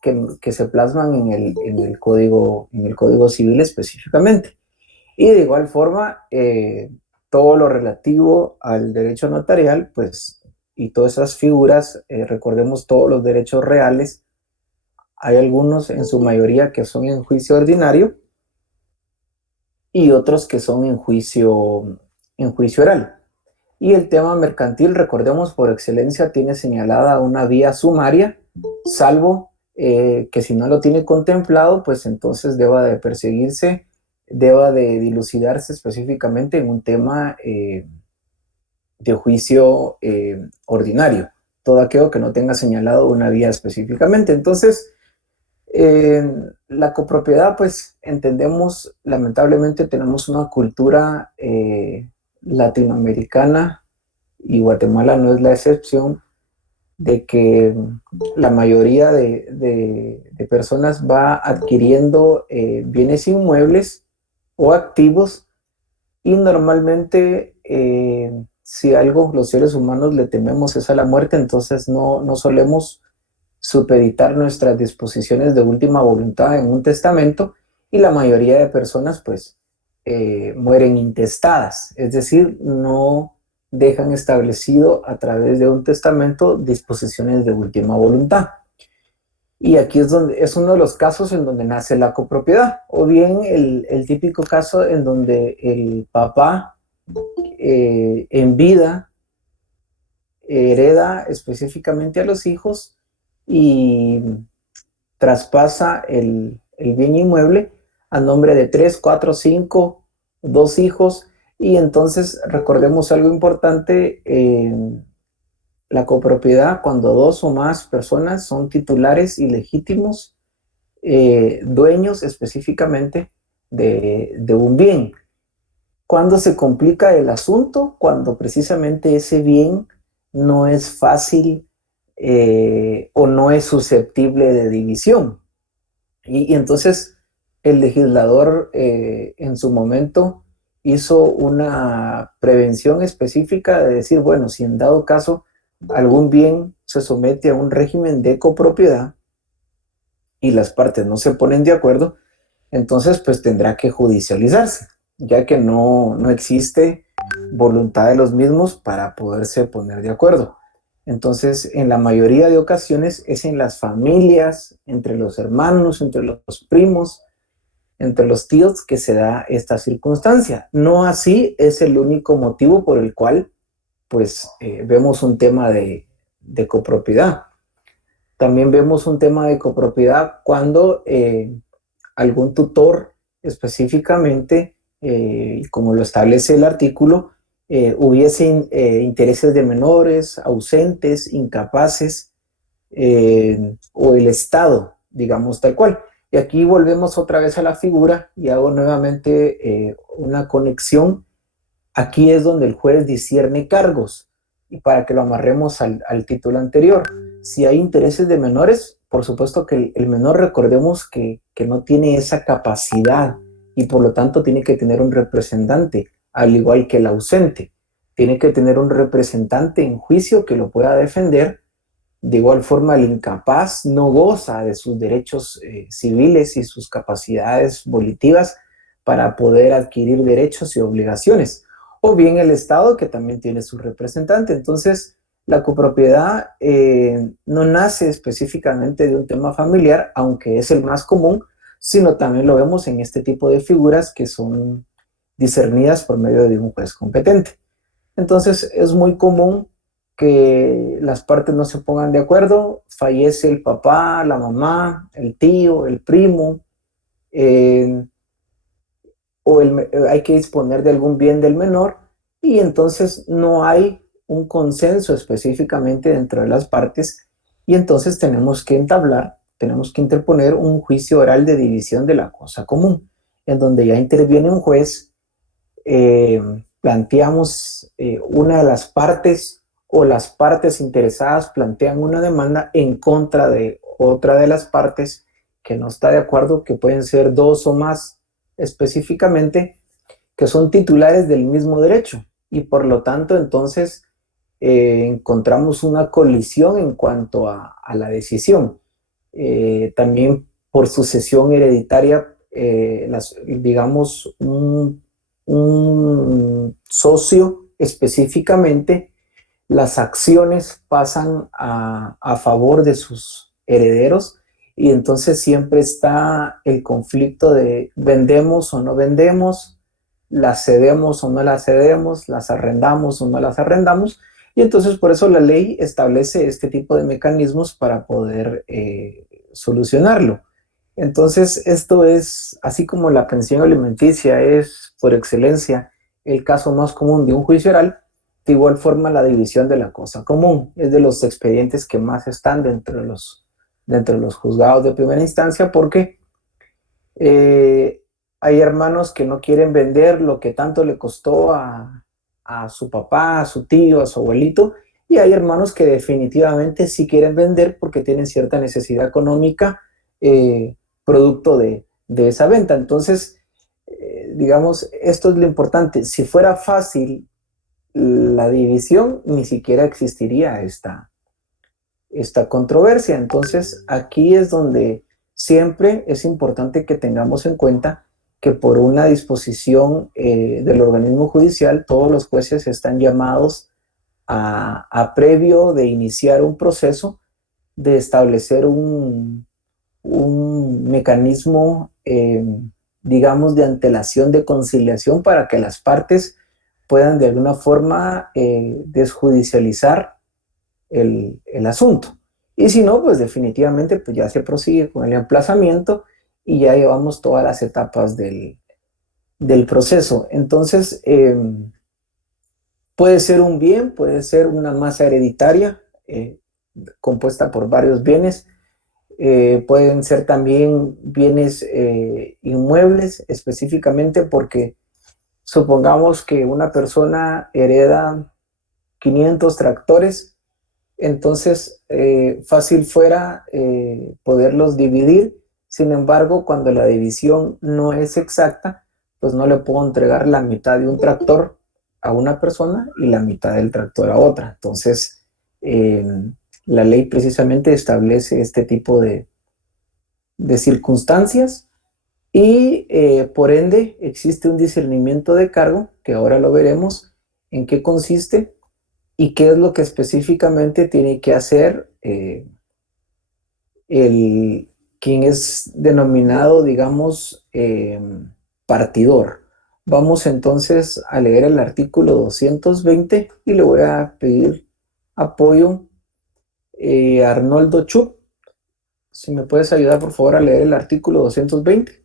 que se plasman en el código civil específicamente. Y de igual forma, todo lo relativo al derecho notarial, pues, y todas esas figuras, recordemos todos los derechos reales, hay algunos en su mayoría que son en juicio ordinario y otros que son en juicio oral. Y el tema mercantil, recordemos, por excelencia tiene señalada una vía sumaria, salvo que si no lo tiene contemplado, pues entonces deba de perseguirse, deba de dilucidarse específicamente en un tema de juicio ordinario, todo aquello que no tenga señalado una vía específicamente. Entonces, la copropiedad, pues entendemos, lamentablemente tenemos una cultura latinoamericana, y Guatemala no es la excepción, de que la mayoría de personas va adquiriendo bienes inmuebles o activos, y normalmente si algo los seres humanos le tememos es a la muerte, entonces no solemos supeditar nuestras disposiciones de última voluntad en un testamento, y la mayoría de personas pues mueren intestadas, es decir, no dejan establecido a través de un testamento disposiciones de última voluntad. Y aquí es uno de los casos en donde nace la copropiedad, o bien el típico caso en donde el papá en vida hereda específicamente a los hijos y traspasa el bien inmueble a nombre de 3, 4, 5, 2 hijos, y entonces recordemos algo importante, la copropiedad, cuando 2 o más personas son titulares ilegítimos, dueños específicamente de un bien. ¿Cuándo se complica el asunto? Cuando precisamente ese bien no es fácil o no es susceptible de división. Y entonces el legislador en su momento hizo una prevención específica de decir, bueno, si en dado caso algún bien se somete a un régimen de copropiedad y las partes no se ponen de acuerdo, entonces pues tendrá que judicializarse, ya que no existe voluntad de los mismos para poderse poner de acuerdo. Entonces, en la mayoría de ocasiones es en las familias, entre los hermanos, entre los primos, entre los tíos que se da esta circunstancia. No así es el único motivo por el cual pues vemos un tema de copropiedad. También vemos un tema de copropiedad cuando algún tutor específicamente, como lo establece el artículo, hubiese intereses de menores, ausentes, incapaces, o el Estado, digamos tal cual. Y aquí volvemos otra vez a la figura y hago nuevamente una conexión. Aquí es donde el juez discierne cargos, y para que lo amarremos al título anterior. Si hay intereses de menores, por supuesto que el menor, recordemos que no tiene esa capacidad y por lo tanto tiene que tener un representante, al igual que el ausente. Tiene que tener un representante en juicio que lo pueda defender. De igual forma, el incapaz no goza de sus derechos civiles y sus capacidades volitivas para poder adquirir derechos y obligaciones. O bien el Estado, que también tiene su representante. Entonces, la copropiedad no nace específicamente de un tema familiar, aunque es el más común, sino también lo vemos en este tipo de figuras que son discernidas por medio de un juez competente. Entonces, es muy común que las partes no se pongan de acuerdo, fallece el papá, la mamá, el tío, el primo, hay que disponer de algún bien del menor, y entonces no hay un consenso específicamente dentro de las partes, y entonces tenemos que interponer un juicio oral de división de la cosa común, en donde ya interviene un juez, planteamos una de las partes o las partes interesadas plantean una demanda en contra de otra de las partes que no está de acuerdo, que pueden ser 2 o más específicamente, que son titulares del mismo derecho, y por lo tanto entonces encontramos una colisión en cuanto a la decisión. también por sucesión hereditaria, digamos, un socio específicamente, las acciones pasan a favor de sus herederos y entonces siempre está el conflicto de vendemos o no vendemos, las cedemos o no las cedemos, las arrendamos o no las arrendamos, y entonces por eso la ley establece este tipo de mecanismos para poder solucionarlo. Entonces esto es, así como la pensión alimenticia es por excelencia el caso más común de un juicio oral, de igual forma la división de la cosa común es de los expedientes que más están dentro de los juzgados de primera instancia, porque hay hermanos que no quieren vender lo que tanto le costó a su papá, a su tío, a su abuelito, y hay hermanos que definitivamente sí quieren vender porque tienen cierta necesidad económica producto de esa venta. Entonces, digamos, esto es lo importante. Si fuera fácil la división, ni siquiera existiría esta controversia. Entonces, aquí es donde siempre es importante que tengamos en cuenta que por una disposición del organismo judicial, todos los jueces están llamados a previo de iniciar un proceso, de establecer un mecanismo, digamos, de antelación de conciliación para que las partes puedan de alguna forma desjudicializar el asunto. Y si no, pues definitivamente pues ya se prosigue con el emplazamiento y ya llevamos todas las etapas del proceso. Entonces, puede ser un bien, puede ser una masa hereditaria compuesta por varios bienes, pueden ser también bienes inmuebles, específicamente porque supongamos que una persona hereda 500 tractores, entonces fácil fuera poderlos dividir. Sin embargo, cuando la división no es exacta, pues no le puedo entregar la mitad de un tractor a una persona y la mitad del tractor a otra. Entonces, la ley precisamente establece este tipo de circunstancias y por ende existe un discernimiento de cargo, que ahora lo veremos en qué consiste y qué es lo que específicamente tiene que hacer quien es denominado, digamos, partidor. Vamos entonces a leer el artículo 220 y le voy a pedir apoyo a Arnoldo Chup. Si me puedes ayudar, por favor, a leer el artículo 220.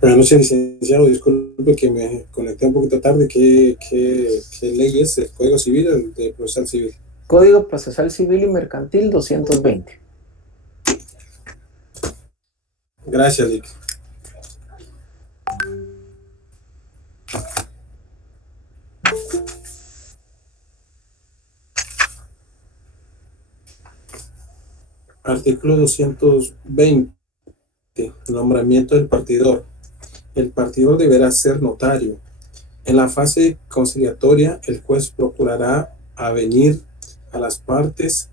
Buenas noches, licenciado. Disculpe que me conecté un poquito tarde. ¿Qué ley es el Código Civil, el de Procesal Civil? Código Procesal Civil y Mercantil 220. Gracias, Lick. Artículo 220. Nombramiento del partidor. El partidor deberá ser notario. En la fase conciliatoria, el juez procurará avenir a las partes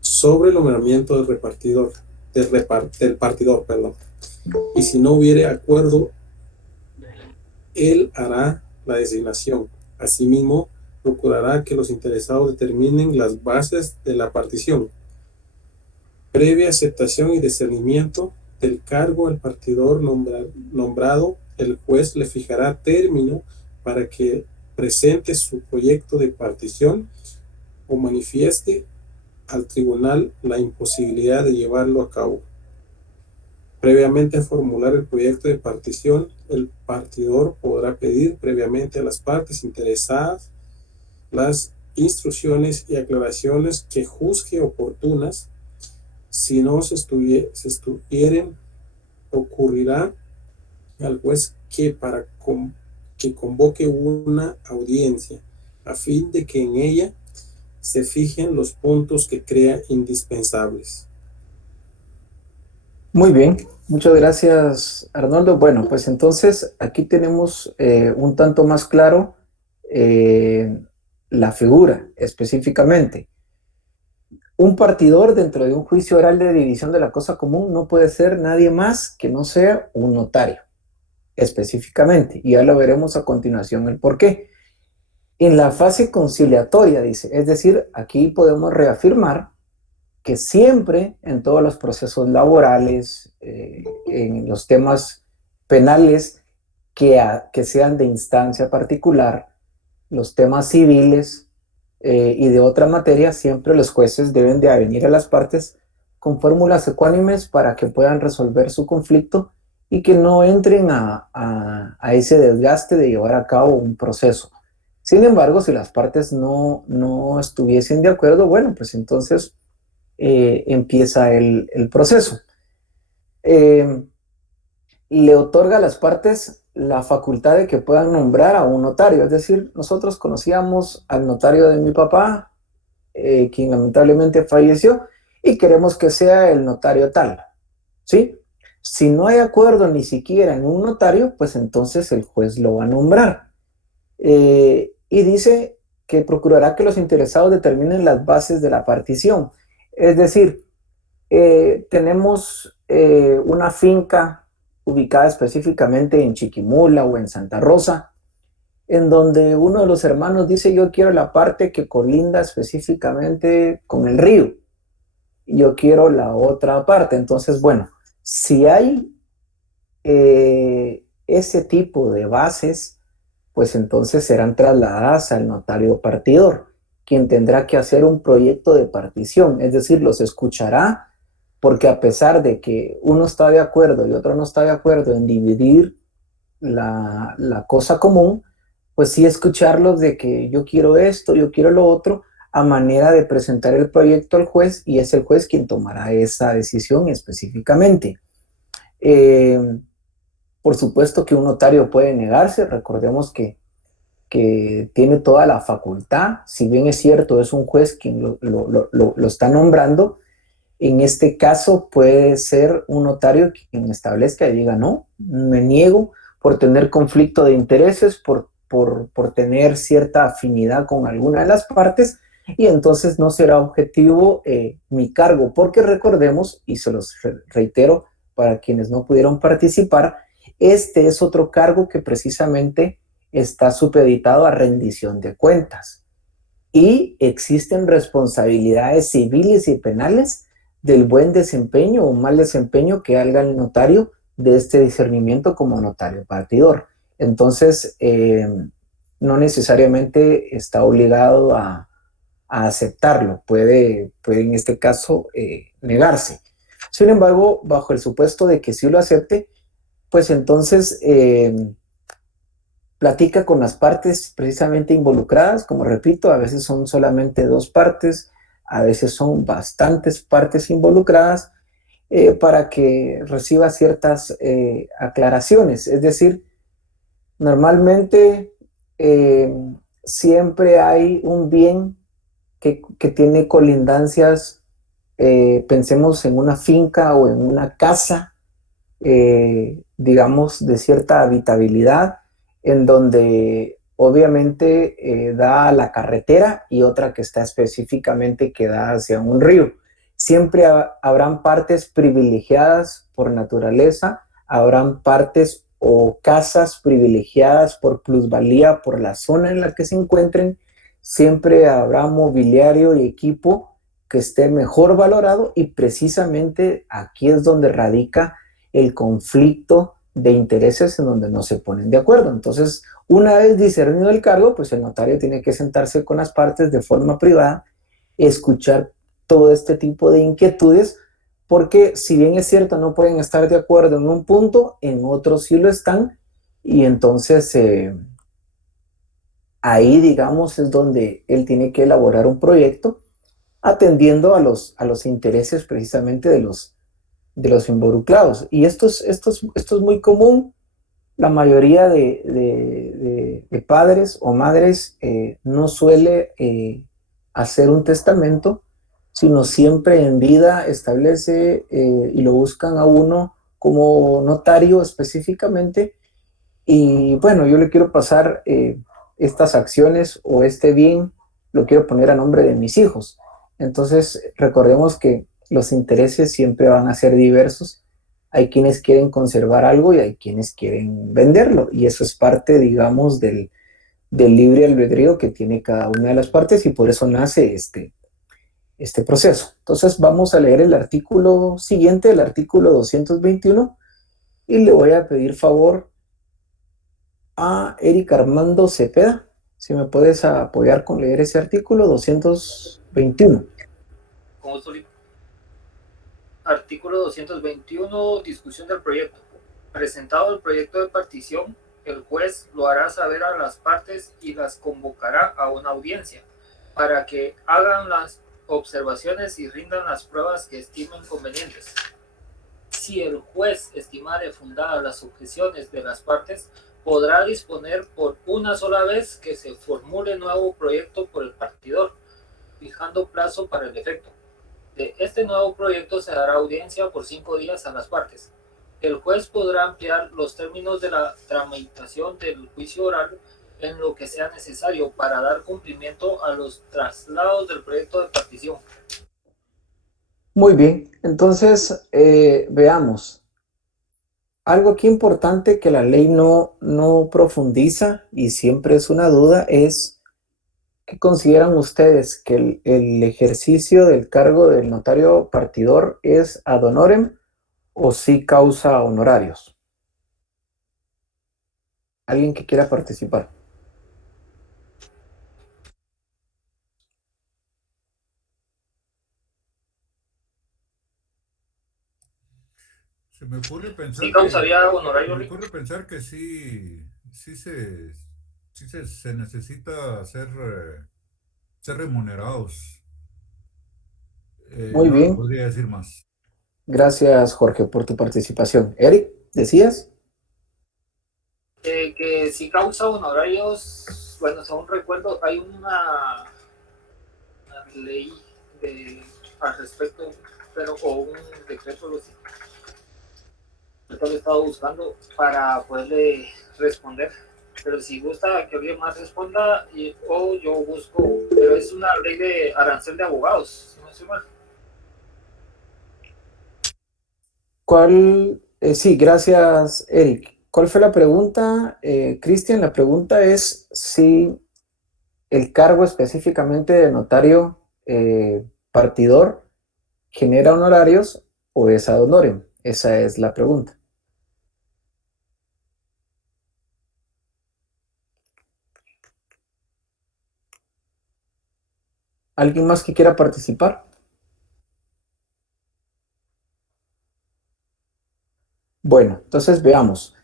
sobre el nombramiento del repartidor, del partidor, perdón. Y si no hubiere acuerdo, él hará la designación. Asimismo, procurará que los interesados determinen las bases de la partición. Previa aceptación y discernimiento del cargo al partidor nombrado, el juez le fijará término para que presente su proyecto de partición o manifieste al tribunal la imposibilidad de llevarlo a cabo. Previamente a formular el proyecto de partición, el partidor podrá pedir previamente a las partes interesadas las instrucciones y aclaraciones que juzgue oportunas. Si no se estuvieren, ocurrirá al juez que convoque una audiencia a fin de que en ella se fijen los puntos que crea indispensables. Muy bien, muchas gracias, Arnoldo. Bueno, pues entonces aquí tenemos un tanto más claro la figura específicamente. Un partidor dentro de un juicio oral de división de la cosa común no puede ser nadie más que no sea un notario, específicamente, y ya lo veremos a continuación el por qué. En la fase conciliatoria, dice, es decir, aquí podemos reafirmar que siempre en todos los procesos laborales, en los temas penales que sean de instancia particular, los temas civiles y de otra materia, siempre los jueces deben de avenir a las partes con fórmulas ecuánimes para que puedan resolver su conflicto y que no entren a ese desgaste de llevar a cabo un proceso. Sin embargo, si las partes no estuviesen de acuerdo, bueno, pues entonces empieza el proceso. Le otorga a las partes la facultad de que puedan nombrar a un notario. Es decir, nosotros conocíamos al notario de mi papá, quien lamentablemente falleció, y queremos que sea el notario tal, ¿sí? Si no hay acuerdo ni siquiera en un notario, pues entonces el juez lo va a nombrar. Y dice que procurará que los interesados determinen las bases de la partición. Es decir, tenemos una finca ubicada específicamente en Chiquimula o en Santa Rosa, en donde uno de los hermanos dice: yo quiero la parte que colinda específicamente con el río, y yo quiero la otra parte. Entonces, bueno, si hay ese tipo de bases, pues entonces serán trasladadas al notario partidor, quien tendrá que hacer un proyecto de partición, es decir, los escuchará, porque a pesar de que uno está de acuerdo y otro no está de acuerdo en dividir la cosa común, pues sí escucharlos de que yo quiero esto, yo quiero lo otro, a manera de presentar el proyecto al juez, y es el juez quien tomará esa decisión específicamente. Por supuesto que un notario puede negarse, recordemos que tiene toda la facultad, si bien es cierto, es un juez quien lo está nombrando. En este caso puede ser un notario quien establezca y diga: no, me niego, por tener conflicto de intereses, por tener cierta afinidad con alguna de las partes, y entonces no será objetivo mi cargo, porque recordemos, y se los reitero para quienes no pudieron participar, este es otro cargo que precisamente está supeditado a rendición de cuentas, y existen responsabilidades civiles y penales del buen desempeño o mal desempeño que haga el notario de este discernimiento como notario partidor. Entonces, no necesariamente está obligado a aceptarlo, puede en este caso negarse. Sin embargo, bajo el supuesto de que sí lo acepte, pues entonces platica con las partes precisamente involucradas. Como repito, a veces son solamente dos partes, a veces son bastantes partes involucradas, para que reciba ciertas aclaraciones. Es decir, normalmente siempre hay un bien que tiene colindancias, pensemos en una finca o en una casa, digamos, de cierta habitabilidad, en donde obviamente da a la carretera, y otra que está específicamente que da hacia un río. Siempre habrán partes privilegiadas por naturaleza, habrán partes o casas privilegiadas por plusvalía, por la zona en la que se encuentren. Siempre habrá mobiliario y equipo que esté mejor valorado, y precisamente aquí es donde radica el conflicto de intereses, en donde no se ponen de acuerdo. Entonces, una vez discernido el cargo, pues el notario tiene que sentarse con las partes de forma privada, escuchar todo este tipo de inquietudes, porque si bien es cierto, no pueden estar de acuerdo en un punto, en otro sí lo están, y entonces ahí, digamos, es donde él tiene que elaborar un proyecto atendiendo a los intereses precisamente de los involucrados. Y esto es muy común. La mayoría de padres o madres no suele hacer un testamento, sino siempre en vida establece y lo buscan a uno como notario específicamente. Y bueno, yo le quiero pasar estas acciones o este bien lo quiero poner a nombre de mis hijos. Entonces, recordemos que los intereses siempre van a ser diversos. Hay quienes quieren conservar algo y hay quienes quieren venderlo. Y eso es parte, digamos, del libre albedrío que tiene cada una de las partes y por eso nace este proceso. Entonces, vamos a leer el artículo siguiente, el artículo 221, y le voy a pedir favor a Eric Armando Cepeda, si me puedes apoyar con leer ese artículo 221. Con gusto. Artículo 221, discusión del proyecto. Presentado el proyecto de partición, el juez lo hará saber a las partes y las convocará a una audiencia para que hagan las observaciones y rindan las pruebas que estimen convenientes. Si el juez estimare fundadas las objeciones de las partes, podrá disponer por una sola vez que se formule nuevo proyecto por el partidor, fijando plazo para el efecto. De este nuevo proyecto se dará audiencia por 5 días a las partes. El juez podrá ampliar los términos de la tramitación del juicio oral en lo que sea necesario para dar cumplimiento a los traslados del proyecto de partición. Muy bien, entonces veamos. Algo aquí importante que la ley no profundiza y siempre es una duda es: ¿qué consideran ustedes que el ejercicio del cargo del notario partidor es ad honorem o sí causa honorarios? ¿Alguien que quiera participar? Se me ocurre pensar ¿Sí causaría honorario? se me ocurre pensar que sí se necesita ser remunerados. Muy No bien. podría decir más. Gracias, Jorge, por tu participación. Eric, ¿decías? Que si causa honorarios, bueno, según recuerdo, hay una ley al respecto, pero o un decreto, lo he estado buscando para poderle responder, pero si gusta que alguien más responda o yo busco, pero es una ley de arancel de abogados, si no estoy mal. ¿Cuál? Sí, gracias, Eric. ¿Cuál fue la pregunta, Cristian? La pregunta es si el cargo específicamente de notario partidor genera honorarios o es ad honorem. Esa es la pregunta. ¿Alguien más que quiera participar? Bueno, entonces veamos.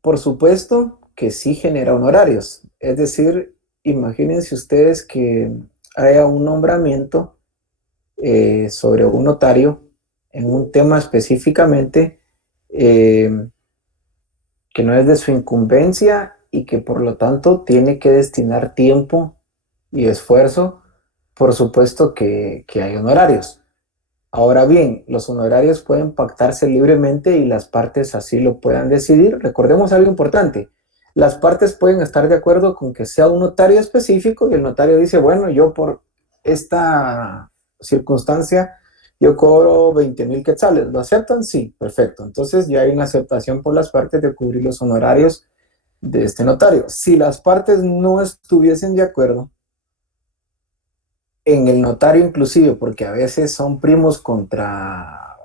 Por supuesto que sí genera honorarios. Es decir, imagínense ustedes que haya un nombramiento sobre un notario en un tema específicamente que no es de su incumbencia y que por lo tanto tiene que destinar tiempo y esfuerzo. Por supuesto que hay honorarios. Ahora bien, los honorarios pueden pactarse libremente y las partes así lo puedan decidir. Recordemos algo importante: las partes pueden estar de acuerdo con que sea un notario específico y el notario dice, bueno, yo por esta circunstancia yo cobro 20,000 quetzales. ¿Lo aceptan? Sí, perfecto. Entonces ya hay una aceptación por las partes de cubrir los honorarios de este notario. Si las partes no estuviesen de acuerdo en el notario, inclusive, porque a veces son primos contra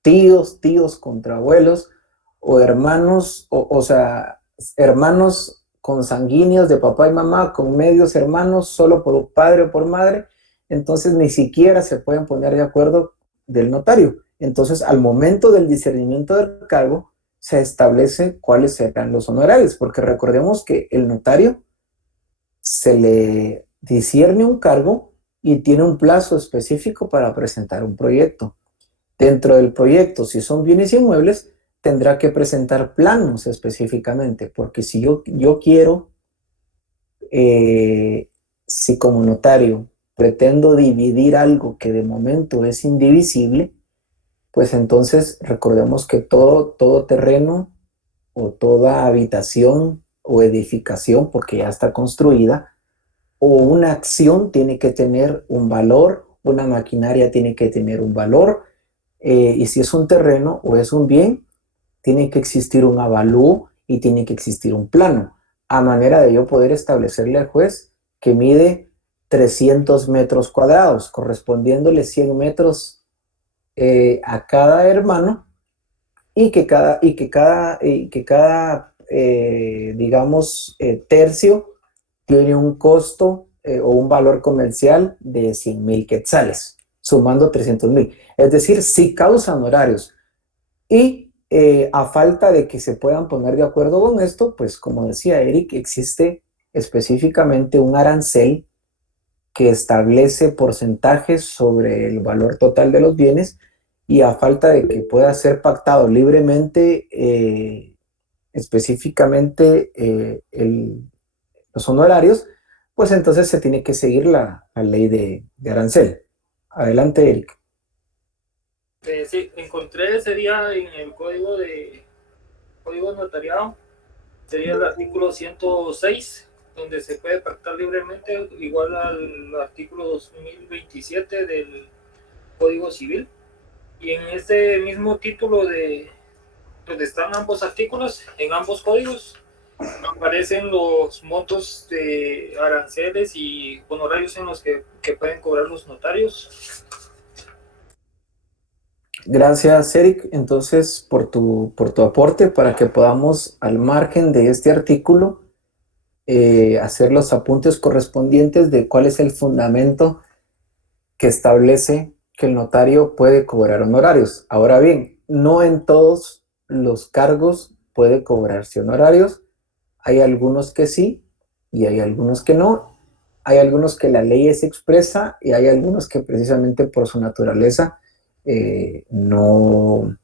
tíos, tíos contra abuelos, o hermanos, o sea, hermanos consanguíneos de papá y mamá, con medios hermanos, solo por padre o por madre, entonces ni siquiera se pueden poner de acuerdo del notario. Entonces, al momento del discernimiento del cargo, se establece cuáles serán los honorarios, porque recordemos que el notario se le discierne un cargo y tiene un plazo específico para presentar un proyecto. Dentro del proyecto, si son bienes inmuebles, tendrá que presentar planos específicamente, porque si yo quiero, si como notario pretendo dividir algo que de momento es indivisible, pues entonces recordemos que todo terreno o toda habitación o edificación, porque ya está construida, o una acción tiene que tener un valor, una maquinaria tiene que tener un valor, y si es un terreno o es un bien, tiene que existir un avalúo y tiene que existir un plano, a manera de yo poder establecerle al juez que mide 300 metros cuadrados, correspondiéndole 100 metros a cada hermano, y que cada digamos, tercio tiene un costo o un valor comercial de 100,000 quetzales, sumando 300,000. Es decir, sí causan horarios. Y a falta de que se puedan poner de acuerdo con esto, pues como decía Eric, existe específicamente un arancel que establece porcentajes sobre el valor total de los bienes, y a falta de que pueda ser pactado libremente, específicamente los honorarios, pues entonces se tiene que seguir la ley de arancel. Adelante, Eric. Sí, encontré, sería en el código notariado, sería el artículo 106, donde se puede pactar libremente, igual al artículo 2027 del Código Civil. Y en este mismo título donde están ambos artículos, en ambos códigos, aparecen los montos de aranceles y honorarios en los que pueden cobrar los notarios. Gracias, Eric, entonces por tu aporte, para que podamos, al margen de este artículo, hacer los apuntes correspondientes de cuál es el fundamento que establece que el notario puede cobrar honorarios. Ahora bien, no en todos los cargos puede cobrarse honorarios. Hay algunos que sí y hay algunos que no. Hay algunos que la ley es expresa y hay algunos que precisamente por su naturaleza no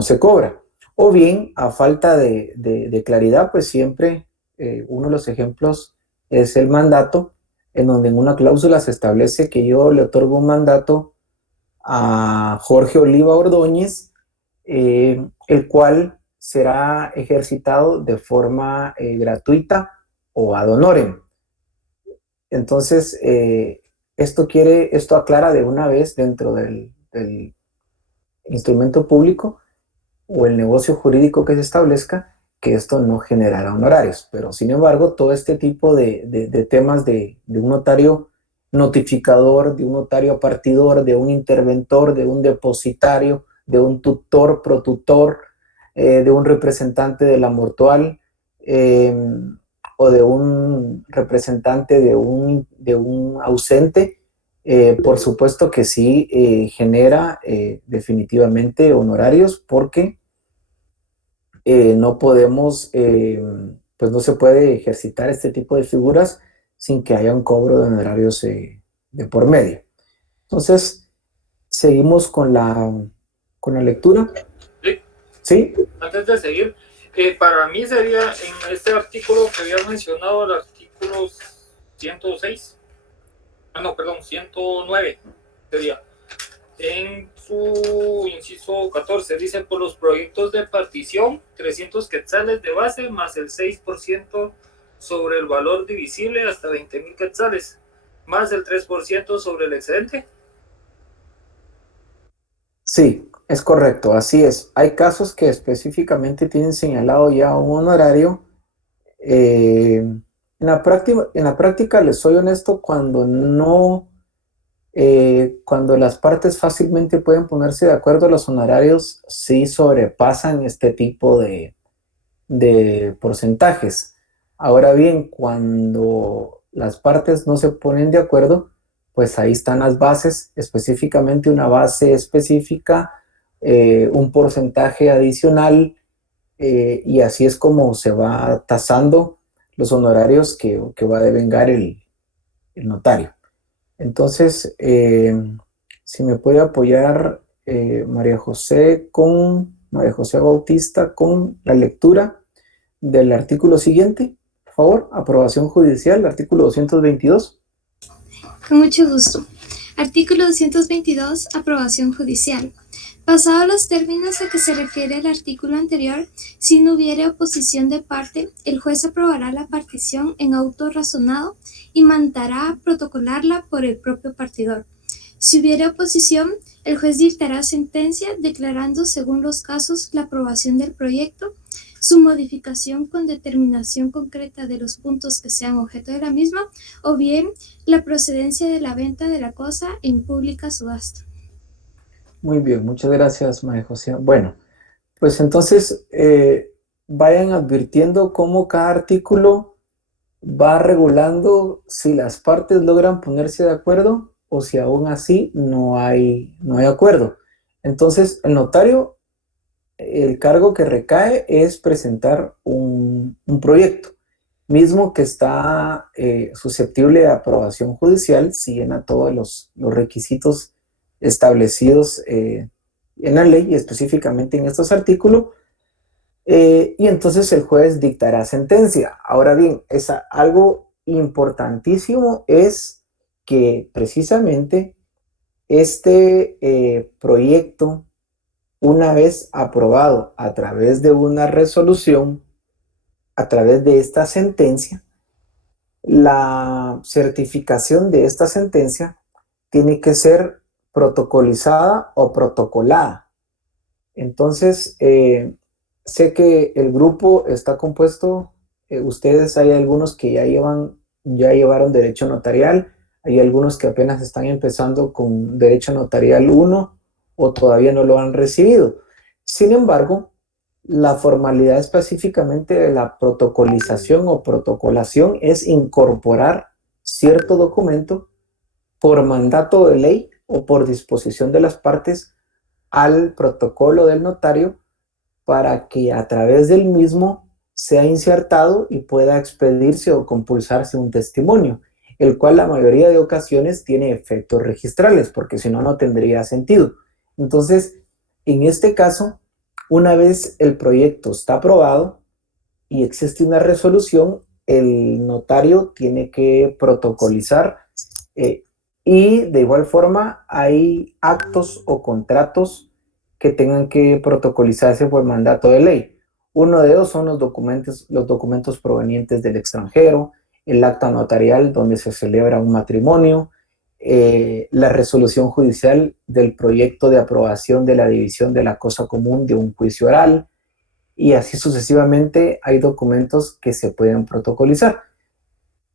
se cobra. O bien, a falta de claridad, pues siempre uno de los ejemplos es el mandato, en donde en una cláusula se establece que yo le otorgo un mandato a Jorge Oliva Ordóñez, el cual será ejercitado de forma gratuita o ad honorem. Entonces, esto aclara de una vez dentro del instrumento público o el negocio jurídico que se establezca, que esto no generará honorarios. Pero sin embargo, todo este tipo de temas de un notario notificador, de un notario apartidor, de un interventor, de un depositario, de un tutor, protutor, de un representante de la mortual, o de un representante de un ausente, por supuesto que sí genera definitivamente honorarios, porque no podemos, pues no se puede ejercitar este tipo de figuras sin que haya un cobro de honorarios de por medio. Entonces, seguimos con la lectura. Sí. ¿Sí? Antes de seguir, para mí sería en este artículo que había mencionado, el artículo 106, 109 sería. En su inciso 14 dice: por los proyectos de partición, 300 quetzales de base más el 6% sobre el valor divisible hasta 20,000 quetzales, más el 3% sobre el excedente. Sí, es correcto, así es. Hay casos que específicamente tienen señalado ya un honorario. En la práctica, les soy honesto, cuando las partes fácilmente pueden ponerse de acuerdo, los honorarios sí sobrepasan este tipo de porcentajes. Ahora bien, cuando las partes no se ponen de acuerdo, pues ahí están las bases, específicamente una base específica, un porcentaje adicional, y así es como se va tasando los honorarios que va a devengar el notario. Entonces, si me puede apoyar María José Bautista con la lectura del artículo siguiente, por favor. Aprobación judicial, artículo 222. Con mucho gusto. Artículo 222. Aprobación judicial. Pasados los términos a que se refiere el artículo anterior, si no hubiere oposición de parte, el juez aprobará la partición en auto razonado y mandará a protocolarla por el propio partidor. Si hubiere oposición, el juez dictará sentencia declarando según los casos la aprobación del proyecto, su modificación con determinación concreta de los puntos que sean objeto de la misma, o bien la procedencia de la venta de la cosa en pública subasta. Muy bien, muchas gracias, María José. Bueno, pues entonces vayan advirtiendo cómo cada artículo va regulando si las partes logran ponerse de acuerdo o si aún así no hay acuerdo. Entonces, el notario, el cargo que recae es presentar un proyecto, mismo que está susceptible de aprobación judicial si llena todos los requisitos establecidos en la ley y específicamente en estos artículos, y entonces el juez dictará sentencia. Ahora bien, algo importantísimo es que precisamente este proyecto, una vez aprobado a través de una resolución, a través de esta sentencia, la certificación de esta sentencia tiene que ser protocolizada o protocolada. Entonces, sé que el grupo está compuesto, ustedes hay algunos que ya llevaron derecho notarial, hay algunos que apenas están empezando con derecho notarial 1 o todavía no lo han recibido. Sin embargo, la formalidad específicamente de la protocolización o protocolación es incorporar cierto documento por mandato de ley o por disposición de las partes al protocolo del notario para que a través del mismo sea insertado y pueda expedirse o compulsarse un testimonio, el cual la mayoría de ocasiones tiene efectos registrales, porque si no, no tendría sentido. Entonces, en este caso, una vez el proyecto está aprobado y existe una resolución, el notario tiene que protocolizar y de igual forma hay actos o contratos que tengan que protocolizarse por mandato de ley. Uno de ellos son los documentos provenientes del extranjero, el acta notarial donde se celebra un matrimonio, la resolución judicial del proyecto de aprobación de la división de la cosa común de un juicio oral, y así sucesivamente hay documentos que se pueden protocolizar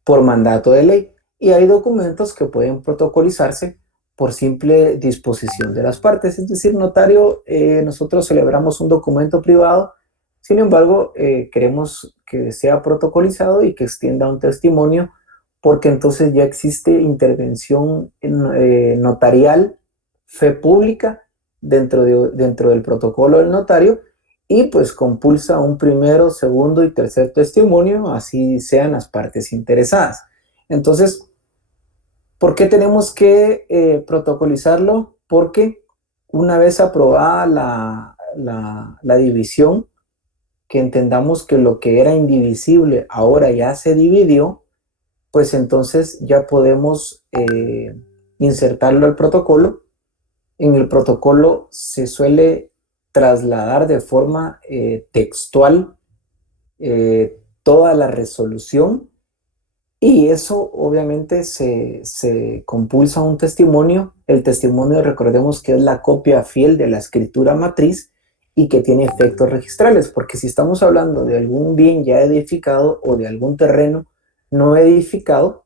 por mandato de ley y hay documentos que pueden protocolizarse por simple disposición de las partes. Es decir, notario, nosotros celebramos un documento privado, sin embargo, queremos que sea protocolizado y que extienda un testimonio, porque entonces ya existe intervención notarial, fe pública, dentro del protocolo del notario, y pues compulsa un primero, segundo y tercer testimonio, así sean las partes interesadas. Entonces, ¿por qué tenemos que protocolizarlo? Porque una vez aprobada la división, que entendamos que lo que era indivisible ahora ya se dividió, pues entonces ya podemos insertarlo al protocolo. En el protocolo se suele trasladar de forma textual toda la resolución, y eso obviamente se compulsa un testimonio. El testimonio, recordemos que es la copia fiel de la escritura matriz y que tiene efectos registrales, porque si estamos hablando de algún bien ya edificado o de algún terreno no edificado,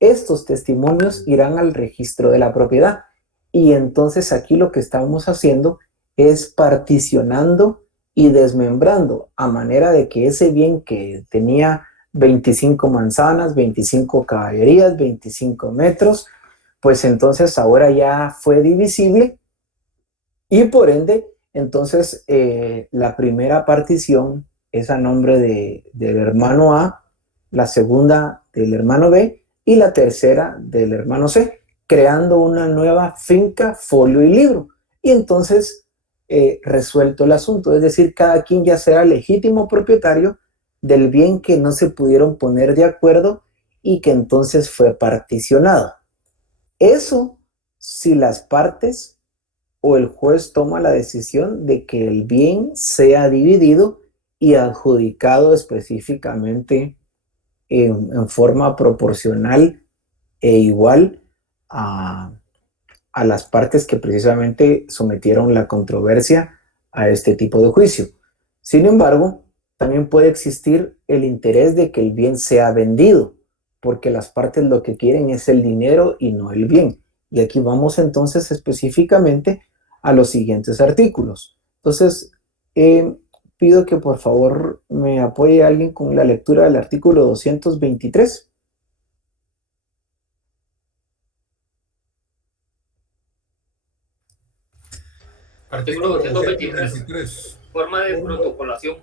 estos testimonios irán al registro de la propiedad. Y entonces aquí lo que estamos haciendo es particionando y desmembrando, a manera de que ese bien que tenía 25 manzanas, 25 caballerías, 25 metros, pues entonces ahora ya fue divisible, y por ende, entonces la primera partición es a nombre del hermano A, la segunda del hermano B y la tercera del hermano C, creando una nueva finca, folio y libro. Y entonces resuelto el asunto, es decir, cada quien ya será legítimo propietario del bien que no se pudieron poner de acuerdo y que entonces fue particionado. Eso si las partes o el juez toma la decisión de que el bien sea dividido y adjudicado específicamente en forma proporcional e igual a, a las partes que precisamente sometieron la controversia a este tipo de juicio. Sin embargo, también puede existir el interés de que el bien sea vendido, porque las partes lo que quieren es el dinero y no el bien. Y aquí vamos entonces específicamente a los siguientes artículos. Entonces, pido que por favor me apoye alguien con la lectura del artículo 223. Artículo Artículo 223. 223. Forma de protocolación.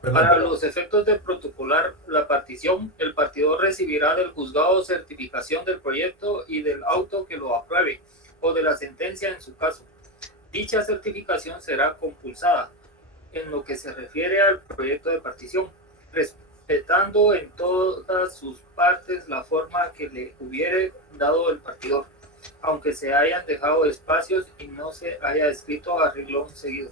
Perdón. Para los efectos de protocolar la partición, el partidor recibirá del juzgado certificación del proyecto y del auto que lo apruebe, o de la sentencia en su caso. Dicha certificación será compulsada en lo que se refiere al proyecto de partición, respetando en todas sus partes la forma que le hubiere dado el partidor, aunque se hayan dejado espacios y no se haya escrito a renglón seguido.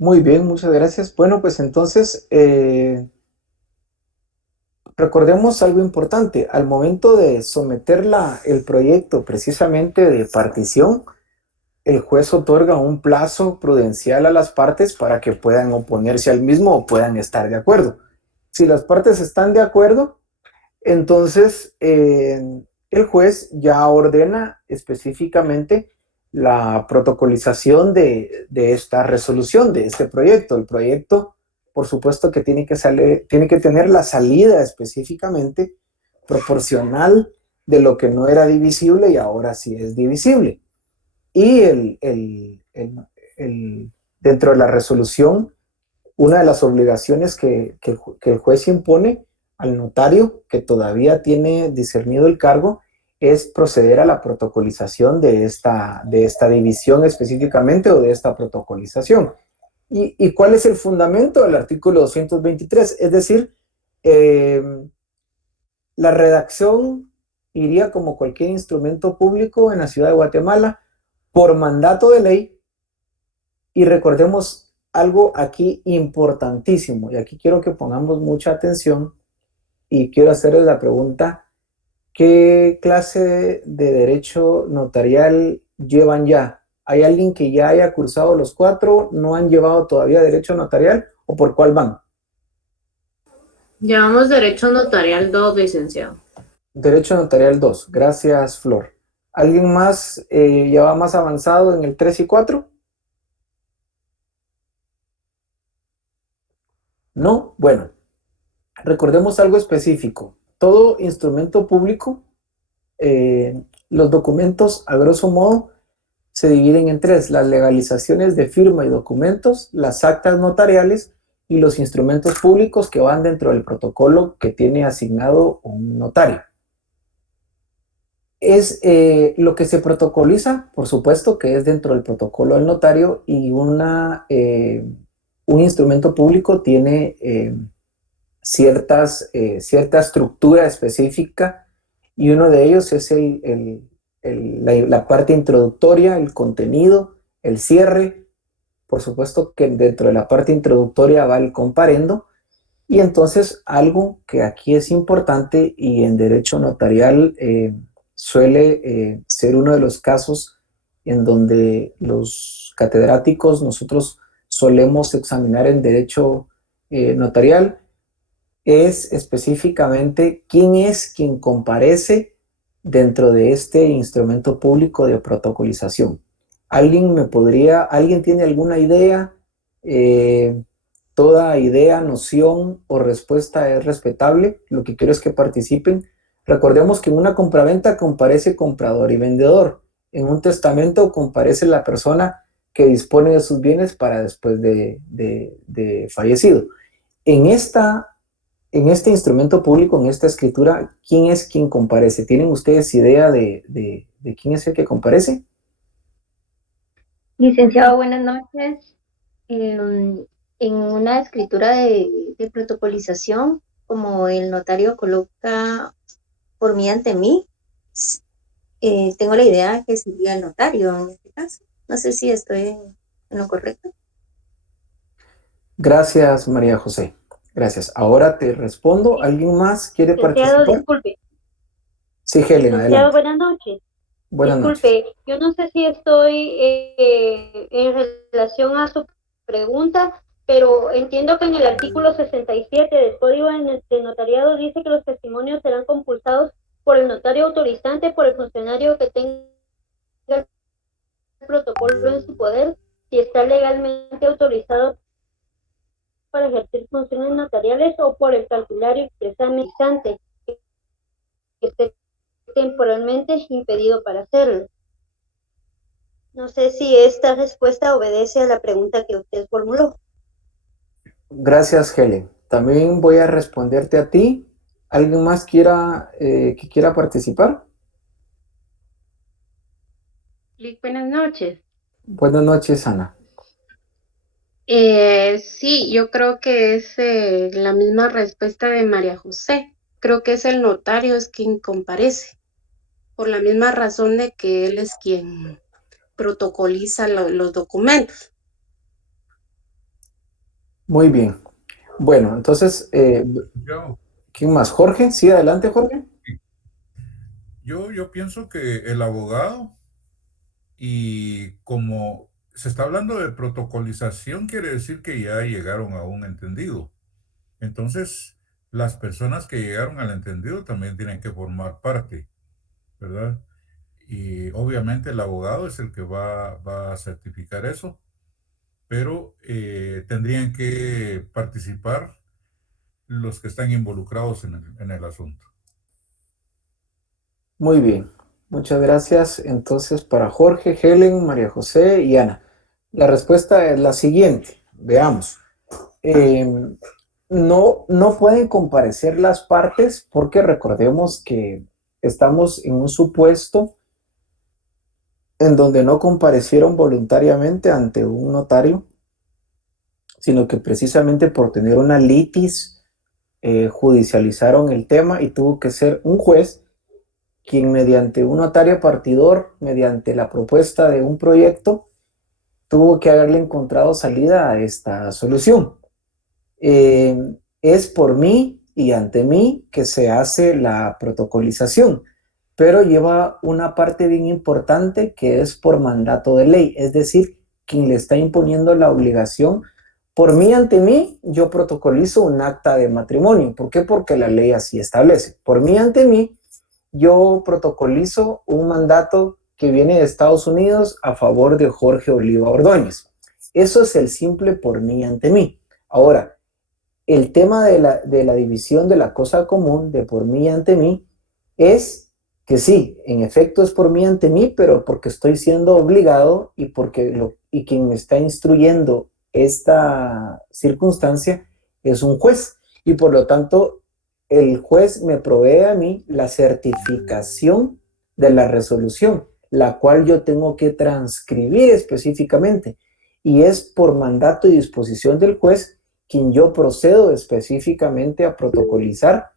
Muy bien, muchas gracias. Bueno, pues entonces recordemos algo importante. Al momento de someter el proyecto precisamente de partición, el juez otorga un plazo prudencial a las partes para que puedan oponerse al mismo o puedan estar de acuerdo. Si las partes están de acuerdo, entonces el juez ya ordena específicamente la protocolización de esta resolución, de este proyecto. El proyecto, por supuesto que tiene que tener la salida específicamente proporcional de lo que no era divisible y ahora sí es divisible. Y dentro de la resolución, una de las obligaciones que el juez impone al notario que todavía tiene discernido el cargo es proceder a la protocolización de esta división específicamente o de esta protocolización. ¿Y cuál es el fundamento del artículo 223? Es decir, la redacción iría como cualquier instrumento público en la ciudad de Guatemala por mandato de ley. Y recordemos algo aquí importantísimo, y aquí quiero que pongamos mucha atención y quiero hacerles la pregunta: ¿qué clase de derecho notarial llevan ya? ¿Hay alguien que ya haya cursado los 4? ¿No han llevado todavía derecho notarial? ¿O por cuál van? Llevamos Derecho Notarial 2, licenciado. Derecho notarial 2. Gracias, Flor. ¿Alguien más ya va más avanzado en el 3 y 4? ¿No? Bueno, recordemos algo específico. Todo instrumento público, los documentos, a grosso modo, se dividen en 3: las legalizaciones de firma y documentos, las actas notariales y los instrumentos públicos que van dentro del protocolo que tiene asignado un notario. Es lo que se protocoliza, por supuesto, que es dentro del protocolo del notario, y un instrumento público tiene cierta estructura específica, y uno de ellos es la parte introductoria, el contenido, el cierre. Por supuesto que dentro de la parte introductoria va el comparendo, y entonces algo que aquí es importante y en derecho notarial suele ser uno de los casos en donde los catedráticos nosotros solemos examinar en derecho notarial, es específicamente quién es quien comparece dentro de este instrumento público de protocolización. ¿Alguien tiene alguna idea? Toda idea, noción o respuesta es respetable. Lo que quiero es que participen. Recordemos que en una compraventa comparece comprador y vendedor. En un testamento comparece la persona que dispone de sus bienes para después de fallecido. En este instrumento público, en esta escritura, ¿quién es quien comparece? ¿Tienen ustedes idea de quién es el que comparece? Licenciado, buenas noches. En una escritura de protocolización, como el notario coloca por mí ante mí, tengo la idea que sería el notario en este caso. No sé si estoy en lo correcto. Gracias, María José. Gracias. Ahora te respondo. ¿Alguien más quiere Licenciado, participar? disculpe. Sí, Helen, Licenciado, adelante. buenas noches. Buenas noches. Disculpe, yo no sé si estoy en relación a su pregunta, pero entiendo que en el artículo 67 del Código de Notariado dice que los testimonios serán compulsados por el notario autorizante, por el funcionario que tenga el protocolo en su poder, si está legalmente autorizado para ejercer funciones notariales, o por el cartulario expresamente que esté temporalmente impedido para hacerlo. No sé si esta respuesta obedece a la pregunta que usted formuló. Gracias, Helen. También voy a responderte a ti. ¿Alguien más que quiera participar? Buenas noches. Buenas noches, Ana. Sí, yo creo que es la misma respuesta de María José. Creo que es el notario es quien comparece, por la misma razón de que él es quien protocoliza los documentos. Muy bien. Bueno, entonces, Yo, ¿quién más? ¿Jorge? Sí, adelante, Jorge. yo pienso que el abogado, y como se está hablando de protocolización, quiere decir que ya llegaron a un entendido. Entonces, las personas que llegaron al entendido también tienen que formar parte, ¿verdad? Y obviamente el abogado es el que va a certificar eso, pero tendrían que participar los que están involucrados en el asunto. Muy bien. Muchas gracias. Entonces, para Jorge, Helen, María José y Ana. La respuesta es la siguiente. Veamos. No pueden comparecer las partes porque recordemos que estamos en un supuesto en donde no comparecieron voluntariamente ante un notario, sino que precisamente por tener una litis judicializaron el tema y tuvo que ser un juez quien mediante un notario partidor, mediante la propuesta de un proyecto, tuvo que haberle encontrado salida a esta solución. Es por mí y ante mí que se hace la protocolización, pero lleva una parte bien importante que es por mandato de ley, es decir, quien le está imponiendo la obligación. Por mí ante mí, yo protocolizo un acta de matrimonio. ¿Por qué? Porque la ley así establece. Por mí ante mí, yo protocolizo un mandato que viene de Estados Unidos a favor de Jorge Oliva Ordóñez. Eso es el simple por mí ante mí. Ahora, el tema de la división de la cosa común, de por mí ante mí, es que sí, en efecto es por mí ante mí, pero porque estoy siendo obligado y porque y quien me está instruyendo esta circunstancia es un juez. Y por lo tanto, el juez me provee a mí la certificación de la resolución, la cual yo tengo que transcribir específicamente. Y es por mandato y disposición del juez quien yo procedo específicamente a protocolizar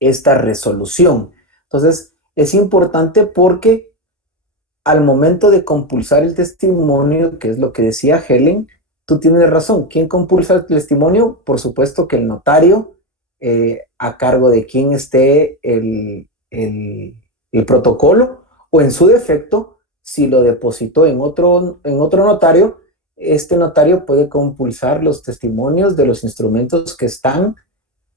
esta resolución. Entonces, es importante porque al momento de compulsar el testimonio, que es lo que decía Helen, tú tienes razón. ¿Quién compulsa el testimonio? Por supuesto que el notario, a cargo de quien esté el protocolo, o en su defecto, si lo depositó en otro notario, este notario puede compulsar los testimonios de los instrumentos que están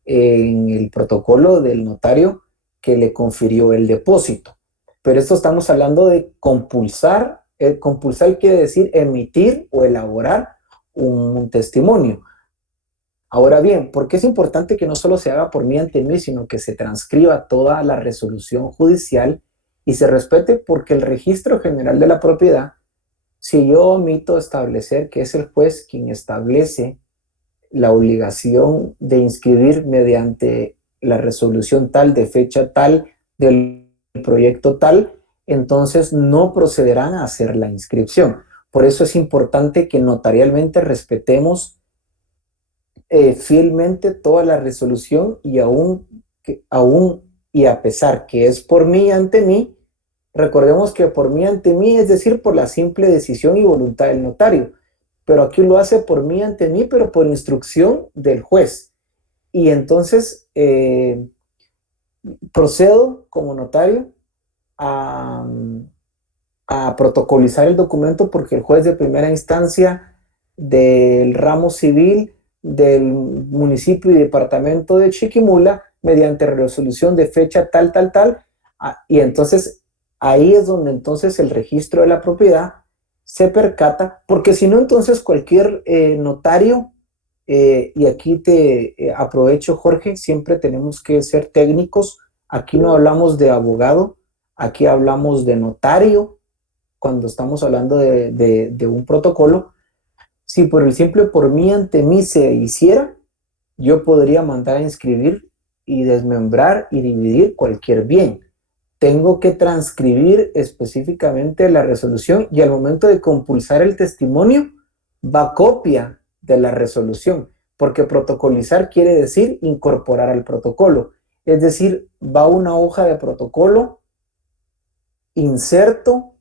en el protocolo del notario que le confirió el depósito. Pero esto estamos hablando de compulsar. Compulsar quiere decir emitir o elaborar un testimonio. Ahora bien, ¿por qué es importante que no solo se haga por mí ante mí, sino que se transcriba toda la resolución judicial y se respete? Porque el Registro General de la Propiedad, si yo omito establecer que es el juez quien establece la obligación de inscribir mediante la resolución tal, de fecha tal, del proyecto tal, entonces no procederán a hacer la inscripción. Por eso es importante que notarialmente respetemos fielmente toda la resolución y aún y a pesar que es por mí ante mí, recordemos que por mí ante mí es decir, por la simple decisión y voluntad del notario, pero aquí lo hace por mí ante mí, pero por instrucción del juez. Y entonces procedo como notario a protocolizar el documento porque el juez de primera instancia del ramo civil del municipio y departamento de Chiquimula, mediante resolución de fecha tal, y entonces ahí es donde entonces el registro de la propiedad se percata, porque si no entonces cualquier notario, y aquí te aprovecho Jorge, siempre tenemos que ser técnicos, aquí no hablamos de abogado, aquí hablamos de notario, cuando estamos hablando de un protocolo. Si por el simple por mí ante mí se hiciera, yo podría mandar a inscribir y desmembrar y dividir cualquier bien. Tengo que transcribir específicamente la resolución y al momento de compulsar el testimonio va copia de la resolución, porque protocolizar quiere decir incorporar al protocolo. Es decir, va una hoja de protocolo, inserto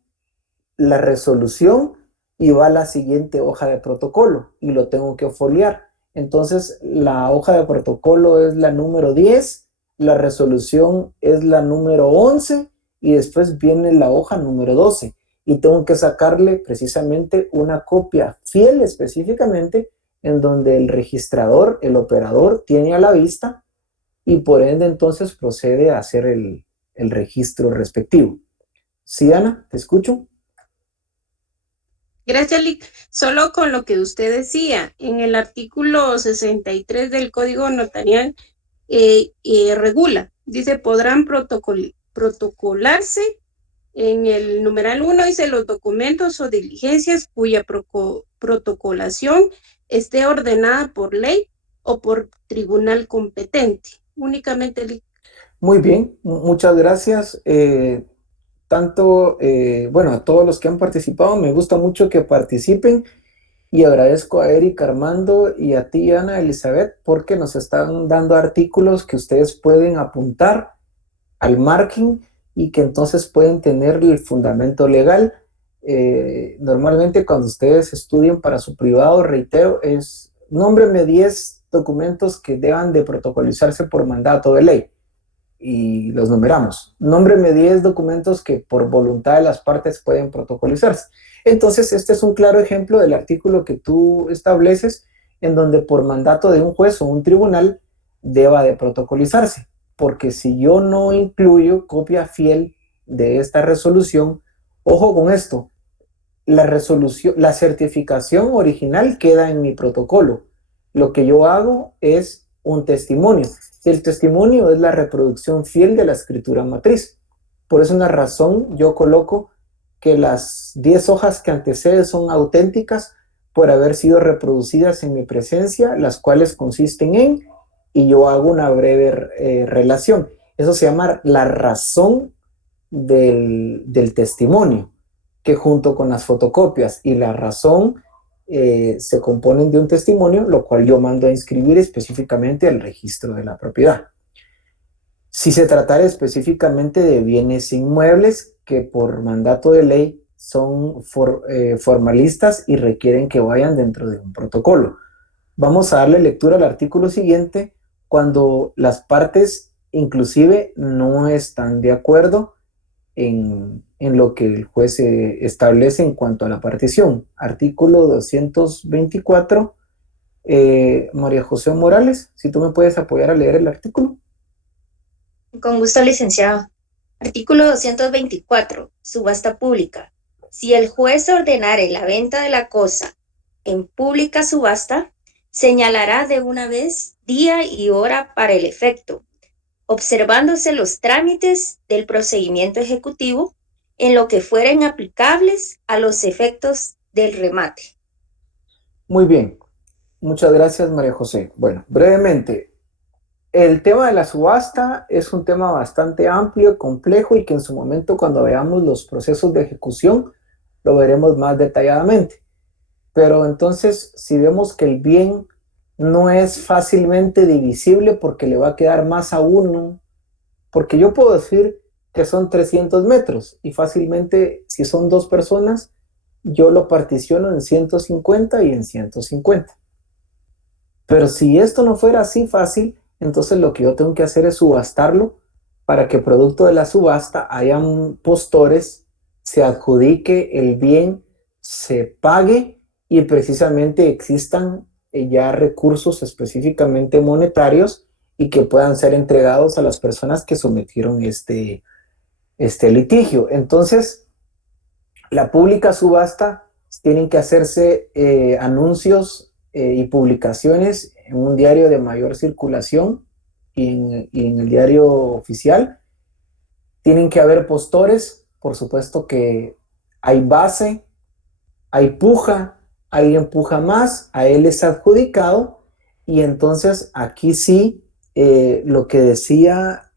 la resolución y va la siguiente hoja de protocolo y lo tengo que foliar. Entonces la hoja de protocolo es la número 10, la resolución es la número 11 y después viene la hoja número 12 y tengo que sacarle precisamente una copia fiel específicamente en donde el registrador, el operador tiene a la vista y por ende entonces procede a hacer el registro respectivo. ¿Sí, Ana? ¿Te escucho? Gracias, Lic. Solo con lo que usted decía, en el artículo 63 del Código Notarial regula, dice, podrán protocolarse en el numeral 1, dice los documentos o diligencias cuya protocolación esté ordenada por ley o por tribunal competente. Únicamente, Lic. Muy bien, muchas gracias. Bueno, a todos los que han participado, me gusta mucho que participen y agradezco a Eric Armando y a ti, Ana Elizabeth, porque nos están dando artículos que ustedes pueden apuntar al marking y que entonces pueden tener el fundamento legal. Normalmente cuando ustedes estudien para su privado, reitero, nómbreme 10 documentos que deban de protocolizarse por mandato de ley. Y los numeramos. Nómbreme 10 documentos que por voluntad de las partes pueden protocolizarse. Entonces, este es un claro ejemplo del artículo que tú estableces en donde por mandato de un juez o un tribunal deba de protocolizarse. Porque si yo no incluyo copia fiel de esta resolución, ojo con esto, la certificación original queda en mi protocolo. Lo que yo hago es un testimonio. El testimonio es la reproducción fiel de la escritura matriz. Por esa una razón yo coloco que las 10 hojas que anteceden son auténticas por haber sido reproducidas en mi presencia, las cuales consisten en, y yo hago una breve relación. Eso se llama la razón del testimonio, que junto con las fotocopias y la razón se componen de un testimonio, lo cual yo mando a inscribir específicamente al registro de la propiedad. Si se tratara específicamente de bienes inmuebles que por mandato de ley son formalistas y requieren que vayan dentro de un protocolo. Vamos a darle lectura al artículo siguiente cuando las partes inclusive no están de acuerdo en lo que el juez establece en cuanto a la partición. Artículo 224. María José Morales, si tú me puedes apoyar a leer el artículo. Con gusto, licenciado. Artículo 224. Subasta pública. Si el juez ordenare la venta de la cosa en pública subasta, señalará de una vez día y hora para el efecto, observándose los trámites del procedimiento ejecutivo en lo que fueren aplicables a los efectos del remate. Muy bien, muchas gracias María José. Bueno, brevemente, el tema de la subasta es un tema bastante amplio, complejo y que en su momento cuando veamos los procesos de ejecución lo veremos más detalladamente. Pero entonces, si vemos que el bien no es fácilmente divisible porque le va a quedar más a uno porque yo puedo decir que son 300 metros y fácilmente, si son dos personas, yo lo particiono en 150 y en 150. Pero si esto no fuera así fácil, entonces lo que yo tengo que hacer es subastarlo para que producto de la subasta hayan postores, se adjudique el bien, se pague y precisamente existan ya recursos específicamente monetarios y que puedan ser entregados a las personas que sometieron este litigio. Entonces, la pública subasta tienen que hacerse anuncios y publicaciones en un diario de mayor circulación y en el diario oficial. Tienen que haber postores, por supuesto que hay base, hay puja, alguien puja más, a él es adjudicado, y entonces aquí sí, lo que decía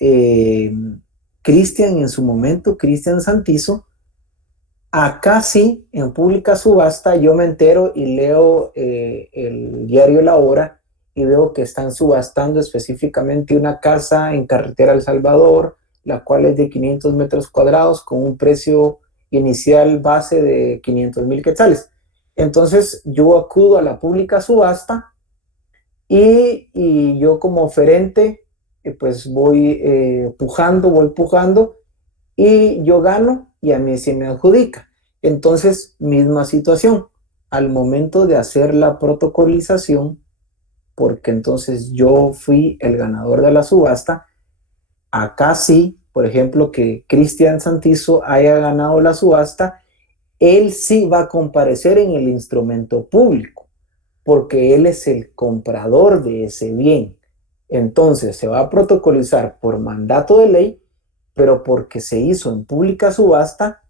Cristian en su momento, Cristian Santizo, acá sí, en pública subasta, yo me entero y leo el diario La Hora y veo que están subastando específicamente una casa en carretera El Salvador, la cual es de 500 metros cuadrados con un precio inicial base de 500,000 quetzales. Entonces yo acudo a la pública subasta y yo como oferente pues voy pujando y yo gano y a mí se me adjudica. Entonces, misma situación, al momento de hacer la protocolización, porque entonces yo fui el ganador de la subasta, acá sí, por ejemplo, que Cristian Santizo haya ganado la subasta, él sí va a comparecer en el instrumento público, porque él es el comprador de ese bien. Entonces, se va a protocolizar por mandato de ley, pero porque se hizo en pública subasta,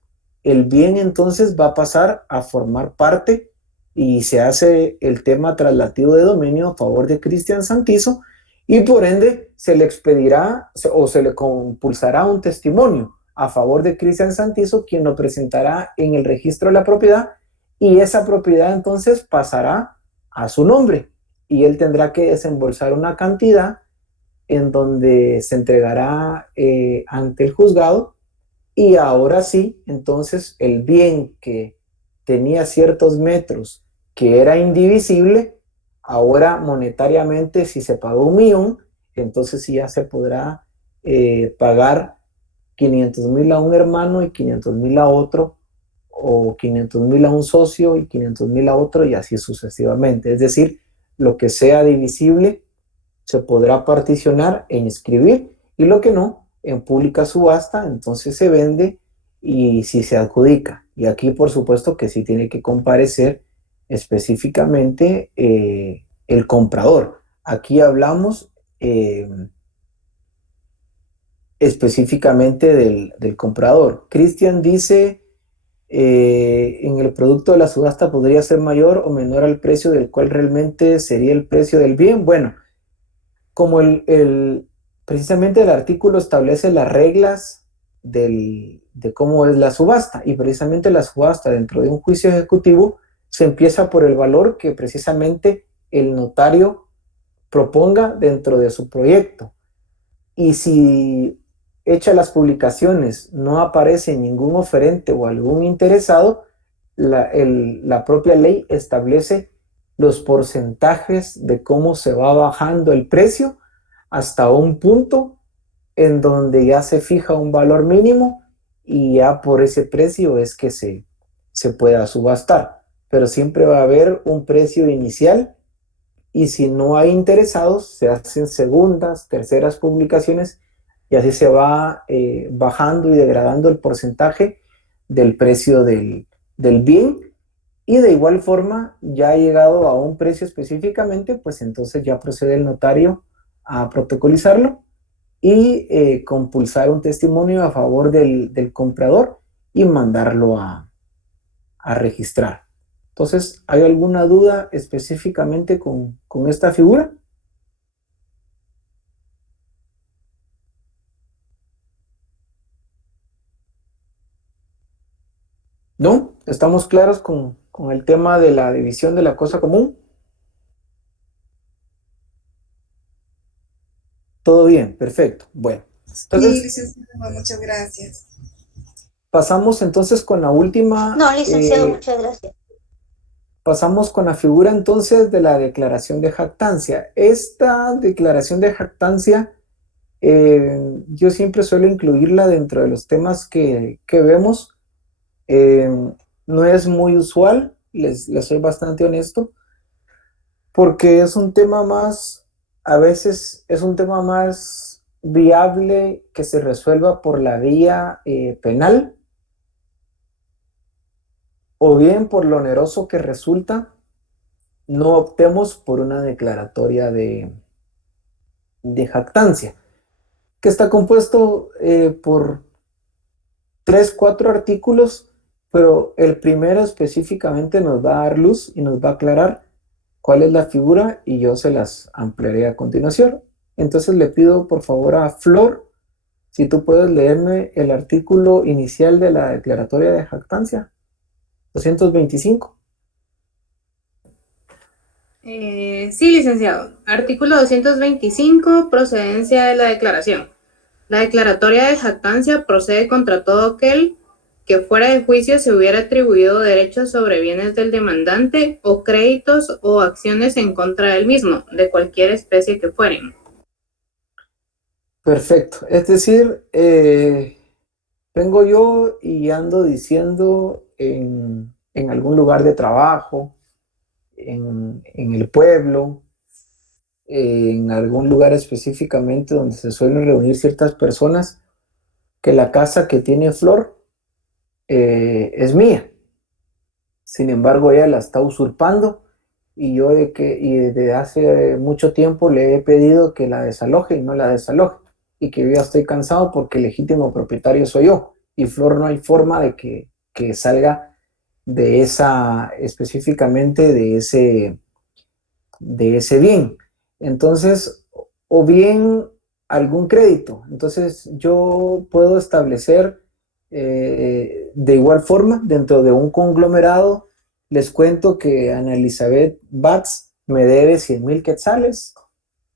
el bien entonces va a pasar a formar parte y se hace el tema traslativo de dominio a favor de Cristian Santizo y por ende se le expedirá o se le compulsará un testimonio a favor de Cristian Santizo, quien lo presentará en el registro de la propiedad y esa propiedad entonces pasará a su nombre y él tendrá que desembolsar una cantidad en donde se entregará ante el juzgado y ahora sí, entonces el bien que tenía ciertos metros, que era indivisible, ahora monetariamente si se pagó 1,000,000, entonces sí ya se podrá pagar 500,000 a un hermano y 500,000 a otro, o 500,000 a un socio y 500,000 a otro y así sucesivamente. Es decir, lo que sea divisible se podrá particionar en inscribir y lo que no, en pública subasta, entonces se vende y si se adjudica. Y aquí por supuesto que sí tiene que comparecer específicamente el comprador. Aquí hablamos específicamente del comprador. Cristian dice, en el producto de la subasta podría ser mayor o menor al precio del cual realmente sería el precio del bien. Bueno, como precisamente el artículo establece las reglas de cómo es la subasta, y precisamente la subasta dentro de un juicio ejecutivo se empieza por el valor que precisamente el notario proponga dentro de su proyecto. Y si hecha las publicaciones no aparece ningún oferente o algún interesado, la propia ley establece los porcentajes de cómo se va bajando el precio hasta un punto en donde ya se fija un valor mínimo y ya por ese precio es que se pueda subastar. Pero siempre va a haber un precio inicial y si no hay interesados se hacen segundas, terceras publicaciones y así se va bajando y degradando el porcentaje del precio del bien. Y de igual forma, ya ha llegado a un precio específicamente, pues entonces ya procede el notario a protocolizarlo y compulsar un testimonio a favor del comprador y mandarlo a registrar. Entonces, ¿hay alguna duda específicamente con esta figura? ¿No? ¿Estamos claros con el tema de la división de la cosa común? Todo bien, perfecto. Bueno, Entonces, licenciado, muchas gracias. pasamos entonces con la última. No, licenciado, muchas gracias. Pasamos con la figura entonces de la declaración de jactancia. Esta declaración de jactancia, yo siempre suelo incluirla dentro de los temas que vemos. No es muy usual, les soy bastante honesto, porque es un tema más, a veces es un tema más viable que se resuelva por la vía penal, o bien por lo oneroso que resulta, no optemos por una declaratoria de jactancia, que está compuesto por 3, 4 artículos, pero el primero específicamente nos va a dar luz y nos va a aclarar cuál es la figura y yo se las ampliaré a continuación. Entonces le pido por favor a Flor, si tú puedes leerme el artículo inicial de la declaratoria de jactancia, 225. Sí, licenciado. Artículo 225, procedencia de la declaración. La declaratoria de jactancia procede contra todo aquel que fuera de juicio se hubiera atribuido derechos sobre bienes del demandante o créditos o acciones en contra del mismo, de cualquier especie que fueren. Perfecto. Es decir, vengo yo y ando diciendo en algún lugar de trabajo, en el pueblo, en algún lugar específicamente donde se suelen reunir ciertas personas, que la casa que tiene Flor es mía. Sin embargo, ella la está usurpando y yo desde hace mucho tiempo le he pedido que la desaloje y no la desaloje, y que yo ya estoy cansado porque el legítimo propietario soy yo y Flor no hay forma de que salga de esa, específicamente de ese bien. Entonces, o bien algún crédito. Entonces yo puedo establecer de igual forma dentro de un conglomerado. Les cuento que Ana Elizabeth Batz me debe 100,000 quetzales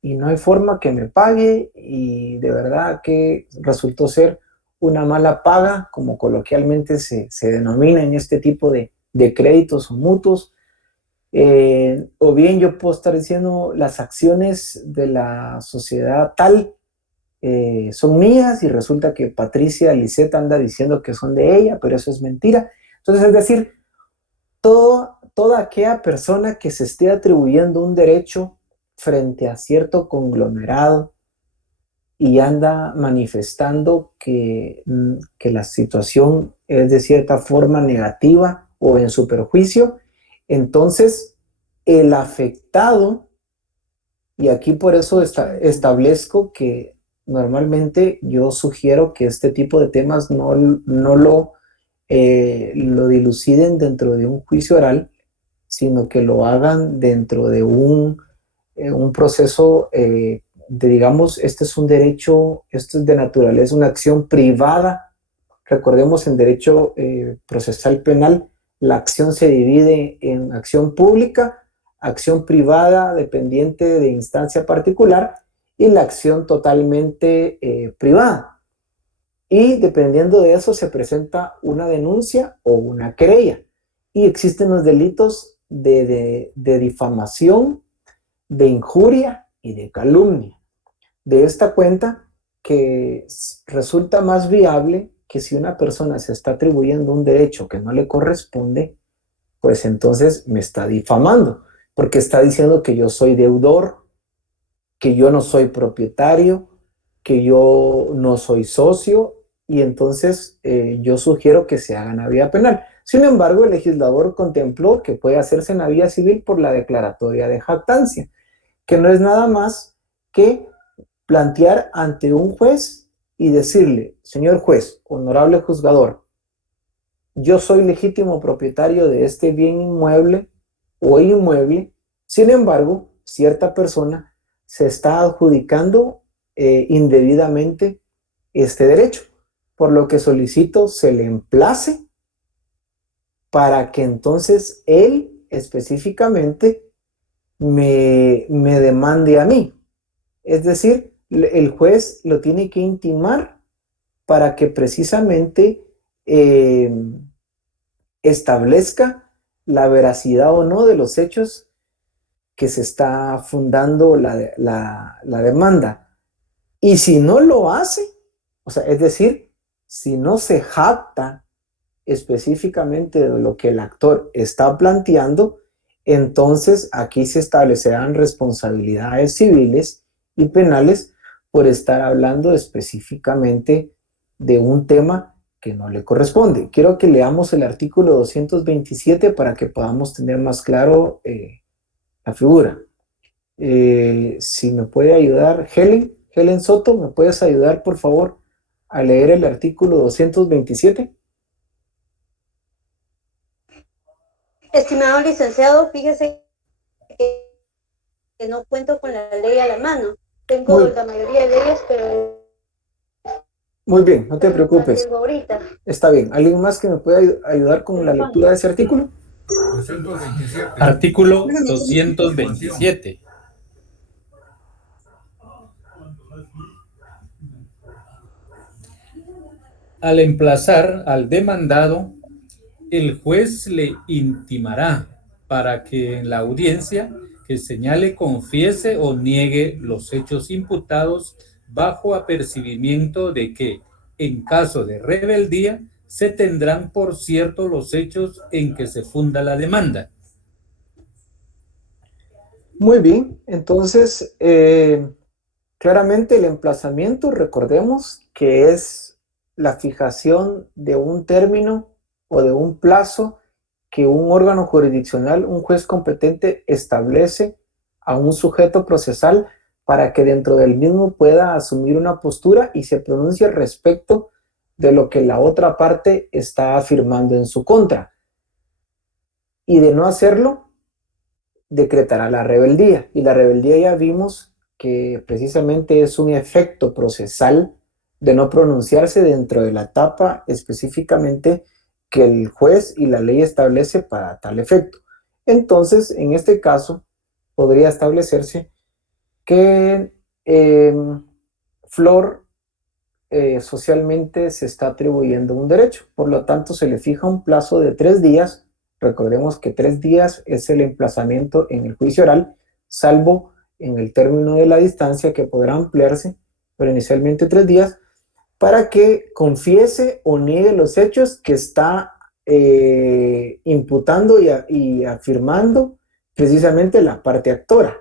y no hay forma que me pague, y de verdad que resultó ser una mala paga, como coloquialmente se denomina en este tipo de créditos o mutuos. O bien yo puedo estar diciendo las acciones de la sociedad tal son mías y resulta que Patricia Lisette anda diciendo que son de ella, pero eso es mentira. Entonces, es decir, toda aquella persona que se esté atribuyendo un derecho frente a cierto conglomerado y anda manifestando que la situación es de cierta forma negativa o en su perjuicio, entonces el afectado, y aquí por eso establezco que normalmente yo sugiero que este tipo de temas no lo diluciden dentro de un juicio oral, sino que lo hagan dentro de un proceso digamos, este es un derecho, esto es de naturaleza, una acción privada. Recordemos, en derecho procesal penal, la acción se divide en acción pública, acción privada dependiente de instancia particular y la acción totalmente privada. Y dependiendo de eso se presenta una denuncia o una querella. Y existen los delitos de difamación, de injuria y de calumnia. De esta cuenta que resulta más viable que si una persona se está atribuyendo un derecho que no le corresponde, pues entonces me está difamando, porque está diciendo que yo soy deudor, que yo no soy propietario, que yo no soy socio, y entonces yo sugiero que se haga en la vía penal. Sin embargo, el legislador contempló que puede hacerse en la vía civil por la declaratoria de jactancia, que no es nada más que plantear ante un juez y decirle: señor juez, honorable juzgador, yo soy legítimo propietario de este bien inmueble o inmueble, sin embargo, cierta persona se está adjudicando indebidamente este derecho, por lo que solicito se le emplace para que entonces él específicamente me demande a mí. Es decir, el juez lo tiene que intimar para que precisamente establezca la veracidad o no de los hechos que se está fundando la demanda. Y si no lo hace, o sea, es decir, si no se jacta específicamente de lo que el actor está planteando, entonces aquí se establecerán responsabilidades civiles y penales por estar hablando específicamente de un tema que no le corresponde. Quiero que leamos el artículo 227 para que podamos tener más claro la figura. Si me puede ayudar Helen Soto, ¿me puedes ayudar por favor a leer el artículo 227? Estimado licenciado, fíjese que no cuento con la ley a la mano. Tengo la mayoría de leyes, pero... Muy bien, no te preocupes. Ahorita. Está bien. ¿Alguien más que me pueda ayudar con la lectura de ese artículo? 227. Artículo 227. Al emplazar al demandado, el juez le intimará para que en la audiencia que señale confiese o niegue los hechos imputados bajo apercibimiento de que, en caso de rebeldía, se tendrán por cierto los hechos en que se funda la demanda. Muy bien, entonces, claramente el emplazamiento, recordemos que es la fijación de un término o de un plazo que un órgano jurisdiccional, un juez competente, establece a un sujeto procesal para que dentro del mismo pueda asumir una postura y se pronuncie respecto de lo que la otra parte está afirmando en su contra. Y de no hacerlo, decretará la rebeldía. Y la rebeldía ya vimos que precisamente es un efecto procesal de no pronunciarse dentro de la etapa específicamente que el juez y la ley establece para tal efecto. Entonces, en este caso, podría establecerse que Flor socialmente se está atribuyendo un derecho. Por lo tanto, se le fija un plazo de 3 días. Recordemos que 3 días es el emplazamiento en el juicio oral, salvo en el término de la distancia que podrá ampliarse, pero inicialmente 3 días, para que confiese o niegue los hechos que está imputando y afirmando precisamente la parte actora,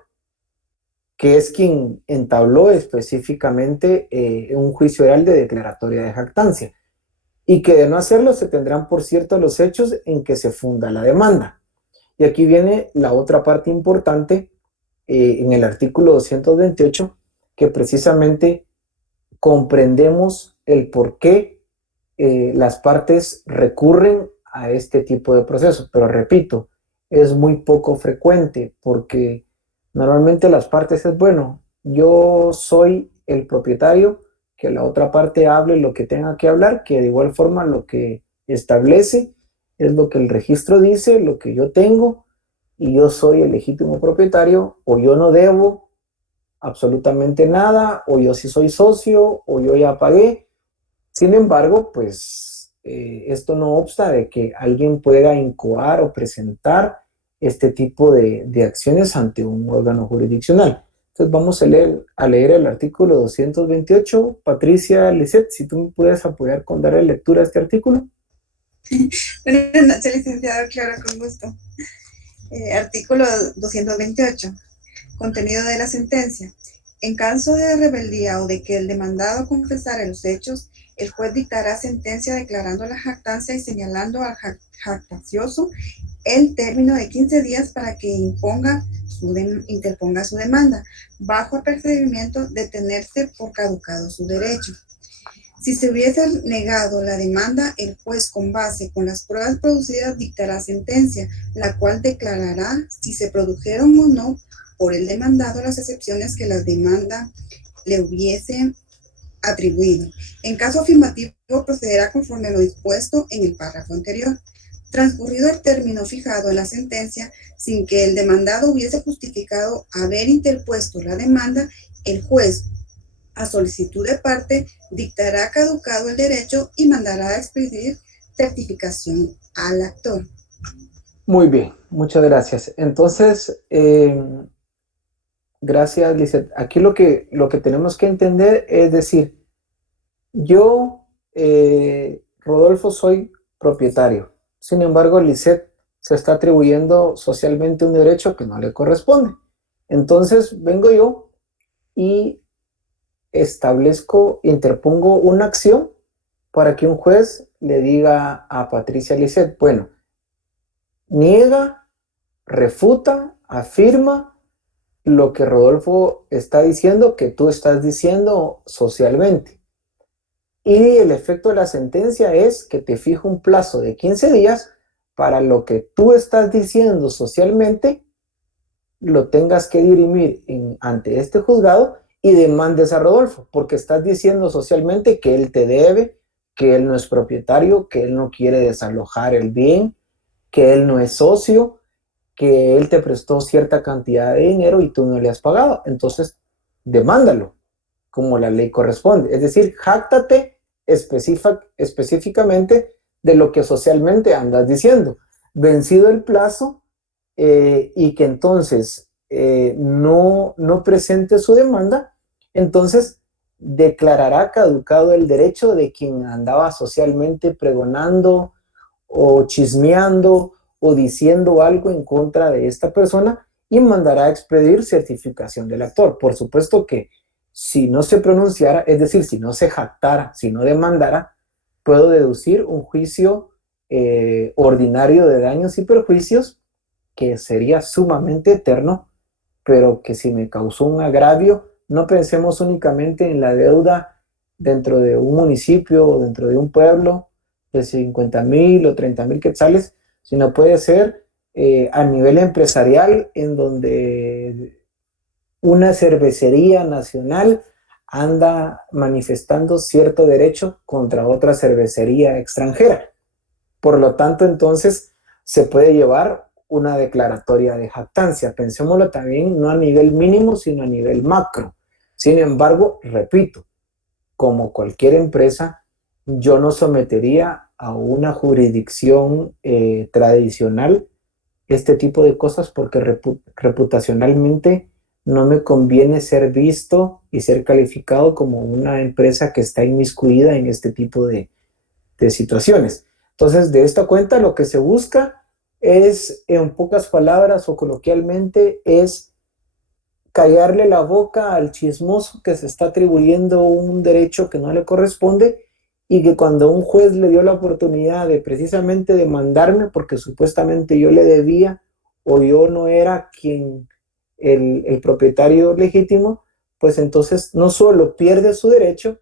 que es quien entabló específicamente un juicio oral de declaratoria de jactancia, y que de no hacerlo se tendrán por cierto los hechos en que se funda la demanda. Y aquí viene la otra parte importante en el artículo 228, que precisamente comprendemos el por qué las partes recurren a este tipo de proceso. Pero repito, es muy poco frecuente porque normalmente las partes es, bueno, yo soy el propietario, que la otra parte hable lo que tenga que hablar, que de igual forma lo que establece es lo que el registro dice, lo que yo tengo, y yo soy el legítimo propietario, o yo no debo absolutamente nada, o yo sí soy socio, o yo ya pagué. Sin embargo, pues esto no obsta de que alguien pueda incoar o presentar este tipo de acciones ante un órgano jurisdiccional. Entonces vamos a leer el artículo 228. Patricia Lisset, si tú me puedes apoyar con darle lectura a este artículo. Buenas noches, licenciado, claro, con gusto. Artículo 228. Contenido de la sentencia. En caso de rebeldía o de que el demandado confesara los hechos, el juez dictará sentencia declarando la jactancia y señalando al jactancioso el término de 15 días para que interponga su demanda, bajo apercibimiento de tenerse por caducado su derecho. Si se hubiese negado la demanda, el juez, con base con las pruebas producidas, dictará sentencia, la cual declarará si se produjeron o no por el demandado las excepciones que la demanda le hubiese atribuido. En caso afirmativo, procederá conforme a lo dispuesto en el párrafo anterior. Transcurrido el término fijado en la sentencia, sin que el demandado hubiese justificado haber interpuesto la demanda, el juez a solicitud de parte, dictará caducado el derecho y mandará a expedir certificación al actor. Muy bien, muchas gracias. Entonces, gracias, Lisette. Aquí lo que tenemos que entender es decir, yo, Rodolfo, soy propietario. Sin embargo, Lisette se está atribuyendo socialmente un derecho que no le corresponde. Entonces, vengo yo y interpongo una acción para que un juez le diga a Patricia Lisette, bueno, niega, refuta, afirma lo que Rodolfo está diciendo, que tú estás diciendo socialmente. Y el efecto de la sentencia es que te fijo un plazo de 15 días para lo que tú estás diciendo socialmente, lo tengas que dirimir ante este juzgado y demandes a Rodolfo, porque estás diciendo socialmente que él te debe, que él no es propietario, que él no quiere desalojar el bien, que él no es socio, que él te prestó cierta cantidad de dinero y tú no le has pagado. Entonces, demándalo como la ley corresponde. Es decir, jáctate específicamente de lo que socialmente andas diciendo. Vencido el plazo y que entonces no presente su demanda, entonces declarará caducado el derecho de quien andaba socialmente pregonando o chismeando o diciendo algo en contra de esta persona y mandará a expedir certificación del actor. Por supuesto que si no se pronunciara, es decir, si no se jactara, si no demandara, puedo deducir un juicio ordinario de daños y perjuicios que sería sumamente eterno, pero que si me causó un agravio, no pensemos únicamente en la deuda dentro de un municipio o dentro de un pueblo de 50,000 o 30,000 quetzales, sino puede ser a nivel empresarial, en donde una cervecería nacional anda manifestando cierto derecho contra otra cervecería extranjera. Por lo tanto, entonces, se puede llevar una declaratoria de jactancia. Pensémoslo también no a nivel mínimo, sino a nivel macro. Sin embargo, repito, como cualquier empresa, yo no sometería a una jurisdicción tradicional este tipo de cosas porque reputacionalmente no me conviene ser visto y ser calificado como una empresa que está inmiscuida en este tipo de situaciones. Entonces, de esta cuenta, lo que se busca es, en pocas palabras o coloquialmente, es callarle la boca al chismoso que se está atribuyendo un derecho que no le corresponde y que cuando un juez le dio la oportunidad de precisamente demandarme porque supuestamente yo le debía o yo no era el propietario legítimo, pues entonces no solo pierde su derecho,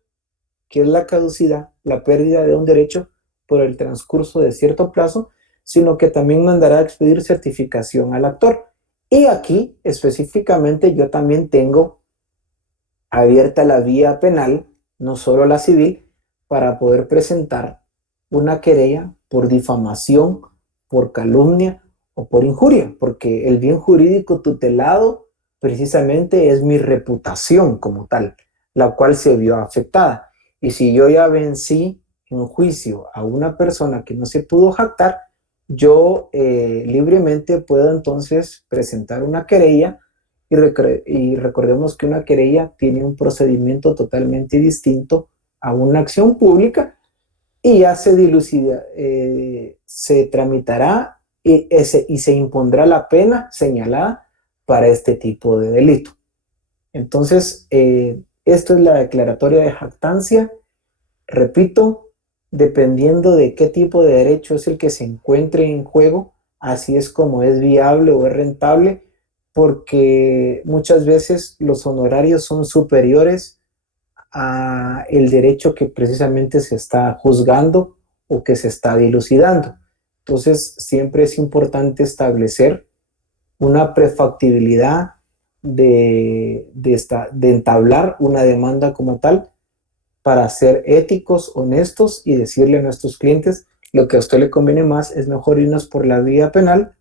que es la caducidad, la pérdida de un derecho por el transcurso de cierto plazo, sino que también mandará a expedir certificación al actor. Y aquí, específicamente, yo también tengo abierta la vía penal, no solo la civil, para poder presentar una querella por difamación, por calumnia o por injuria, porque el bien jurídico tutelado precisamente es mi reputación como tal, la cual se vio afectada. Y si yo ya vencí en juicio a una persona que no se pudo jactar, yo libremente puedo entonces presentar una querella y recordemos que una querella tiene un procedimiento totalmente distinto a una acción pública y ya se tramitará y se impondrá la pena señalada para este tipo de delito. Entonces, esto es la declaratoria de jactancia. Repito, dependiendo de qué tipo de derecho es el que se encuentre en juego, así es como es viable o es rentable, porque muchas veces los honorarios son superiores a el derecho que precisamente se está juzgando o que se está dilucidando. Entonces, siempre es importante establecer una prefactibilidad de entablar una demanda como tal, para ser éticos, honestos y decirle a nuestros clientes lo que a usted le conviene más es mejor irnos por la vía penal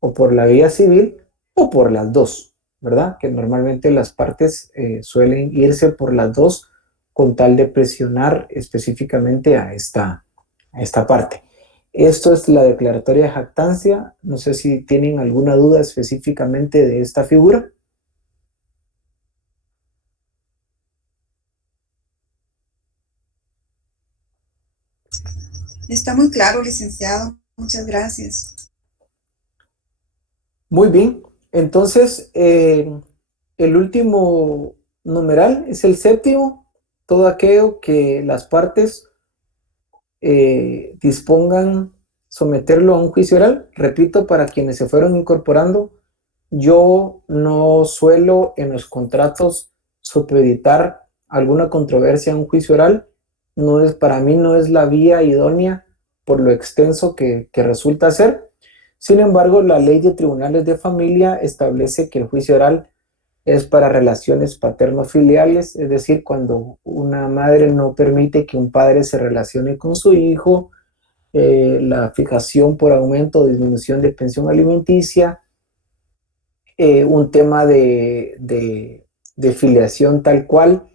o por la vía civil o por las dos. ¿verdad? Que normalmente las partes suelen irse por las dos con tal de presionar específicamente a esta parte. Esto es la declaratoria de jactancia. No sé si tienen alguna duda específicamente de esta figura. Está muy claro, licenciado. Muchas gracias. Muy bien. Entonces, el último numeral es el séptimo. Todo aquello que las partes dispongan someterlo a un juicio oral. Repito, para quienes se fueron incorporando, yo no suelo en los contratos supeditar alguna controversia a un juicio oral. No es, para mí no es la vía idónea por lo extenso que resulta ser. Sin embargo, la ley de tribunales de familia establece que el juicio oral es para relaciones paterno-filiales, es decir, cuando una madre no permite que un padre se relacione con su hijo, la fijación por aumento o disminución de pensión alimenticia, un tema de filiación tal cual,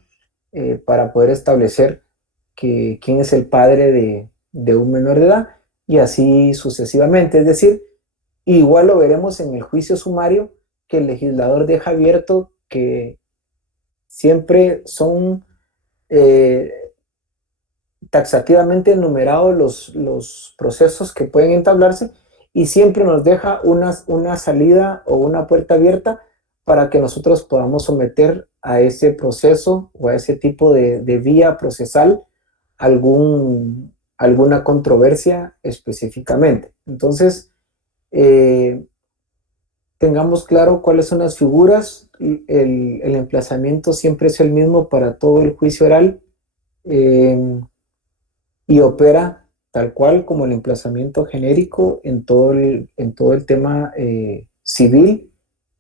para poder establecer quién es el padre de un menor de edad, y así sucesivamente. Es decir, igual lo veremos en el juicio sumario, que el legislador deja abierto que siempre son taxativamente enumerados los procesos que pueden entablarse, y siempre nos deja una salida o una puerta abierta para que nosotros podamos someter a ese proceso o a ese tipo de vía procesal alguna controversia específicamente. Entonces, tengamos claro cuáles son las figuras. El emplazamiento siempre es el mismo para todo el juicio oral, y opera tal cual como el emplazamiento genérico en todo el tema civil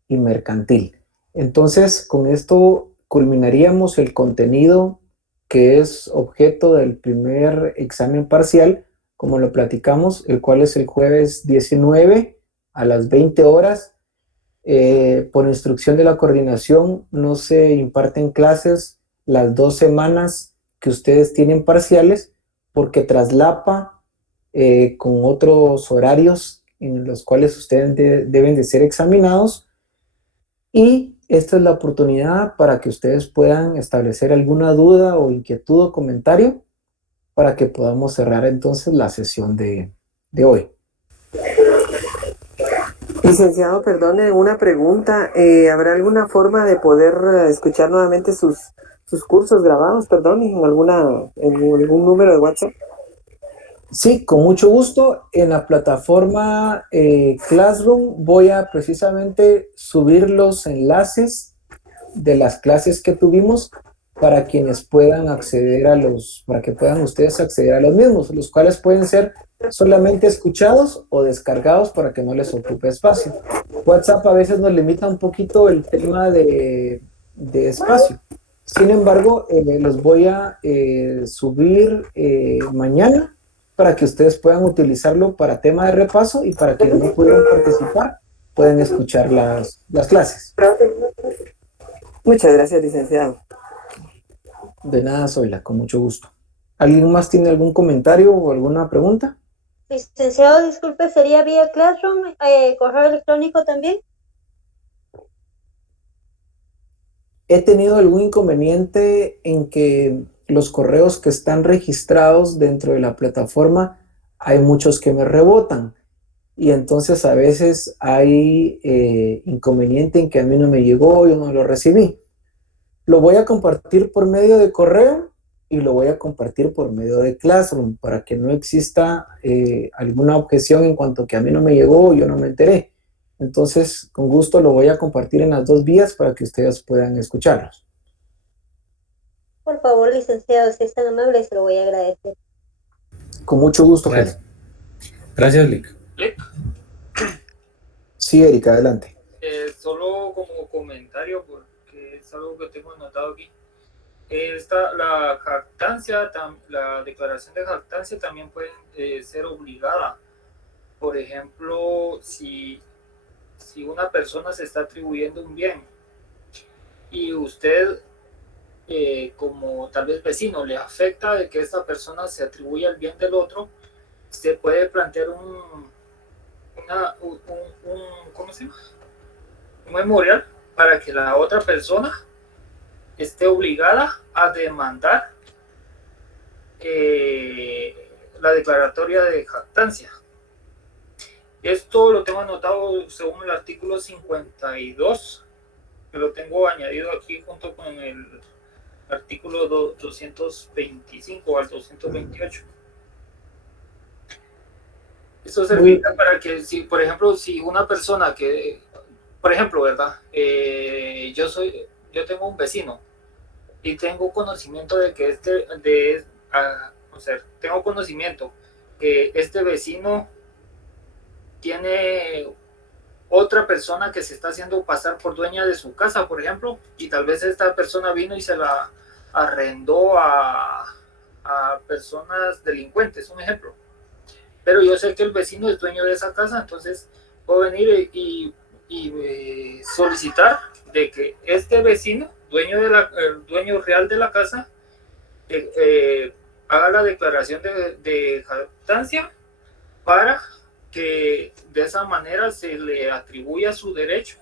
y mercantil. Entonces, con esto culminaríamos el contenido que es objeto del primer examen parcial, como lo platicamos, el cual es el jueves 19 a las 20 horas. Por instrucción de la coordinación, no se imparten clases las 2 semanas que ustedes tienen parciales, porque traslapa con otros horarios en los cuales ustedes deben de ser examinados, y esta es la oportunidad para que ustedes puedan establecer alguna duda o inquietud o comentario para que podamos cerrar entonces la sesión de hoy. Licenciado, perdone, una pregunta. ¿Habrá alguna forma de poder escuchar nuevamente sus cursos grabados, perdón, en algún número de WhatsApp? Sí, con mucho gusto. En la plataforma Classroom voy a precisamente subir los enlaces de las clases que tuvimos para quienes puedan acceder para que puedan ustedes acceder a los mismos, los cuales pueden ser solamente escuchados o descargados para que no les ocupe espacio. WhatsApp a veces nos limita un poquito el tema de espacio. Sin embargo, los voy a subir mañana para que ustedes puedan utilizarlo para tema de repaso, y para quienes no pudieron participar pueden escuchar las clases. Muchas gracias, licenciado. De nada, Zoila, con mucho gusto. ¿Alguien más tiene algún comentario o alguna pregunta? Licenciado, disculpe, ¿sería vía Classroom, correo electrónico también? He tenido algún inconveniente en que los correos que están registrados dentro de la plataforma, hay muchos que me rebotan, y entonces a veces hay inconveniente en que a mí no me llegó, yo no lo recibí. Lo voy a compartir por medio de correo y lo voy a compartir por medio de Classroom para que no exista alguna objeción en cuanto que a mí no me llegó o yo no me enteré. Entonces, con gusto lo voy a compartir en las 2 vías para que ustedes puedan escucharlos. Por favor, licenciado, si es tan amable, se lo voy a agradecer. Con mucho gusto. Gracias. Gracias, Lic. Sí, Erika, adelante. Solo como comentario, porque es algo que tengo anotado aquí. La jactancia, la declaración de jactancia también puede ser obligada. Por ejemplo, si una persona se está atribuyendo un bien y usted, como tal vez vecino, le afecta de que esta persona se atribuya el bien del otro, se puede plantear ¿cómo se llama? Un memorial para que la otra persona esté obligada a demandar la declaratoria de jactancia. Esto lo tengo anotado según el artículo 52, que lo tengo añadido aquí junto con el artículo 225 al 228. Esto serviría para que, si, por ejemplo, si una persona que, por ejemplo, ¿verdad? Yo tengo un vecino y tengo conocimiento de que tengo conocimiento que este vecino tiene otra persona que se está haciendo pasar por dueña de su casa, por ejemplo, y tal vez esta persona vino y se la arrendó a personas delincuentes, un ejemplo. Pero yo sé que el vecino es dueño de esa casa, entonces puedo venir y solicitar de que este vecino, dueño real de la casa, haga la declaración de jactancia para que de esa manera se le atribuya su derecho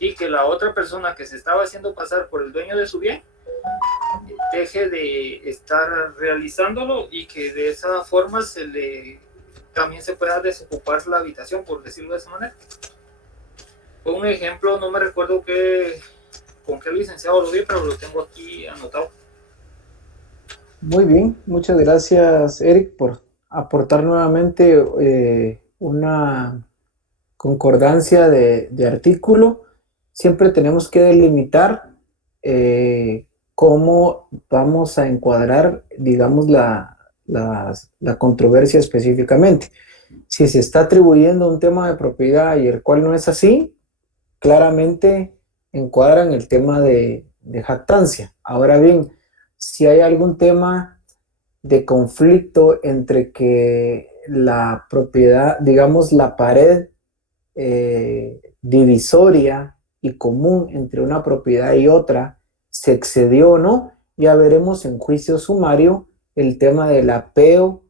y que la otra persona que se estaba haciendo pasar por el dueño de su bien deje de estar realizándolo y que de esa forma también se pueda desocupar la habitación, por decirlo de esa manera. Un ejemplo, no me recuerdo con qué licenciado lo vi, pero lo tengo aquí anotado. Muy bien, muchas gracias, Eric, por aportar nuevamente una concordancia de artículo. Siempre tenemos que delimitar cómo vamos a encuadrar, digamos, la controversia específicamente. Si se está atribuyendo un tema de propiedad y el cual no es así, claramente encuadran el tema de jactancia. Ahora bien, si hay algún tema de conflicto entre que la propiedad, digamos, la pared divisoria y común entre una propiedad y otra se excedió o no, ya veremos en juicio sumario el tema del apeo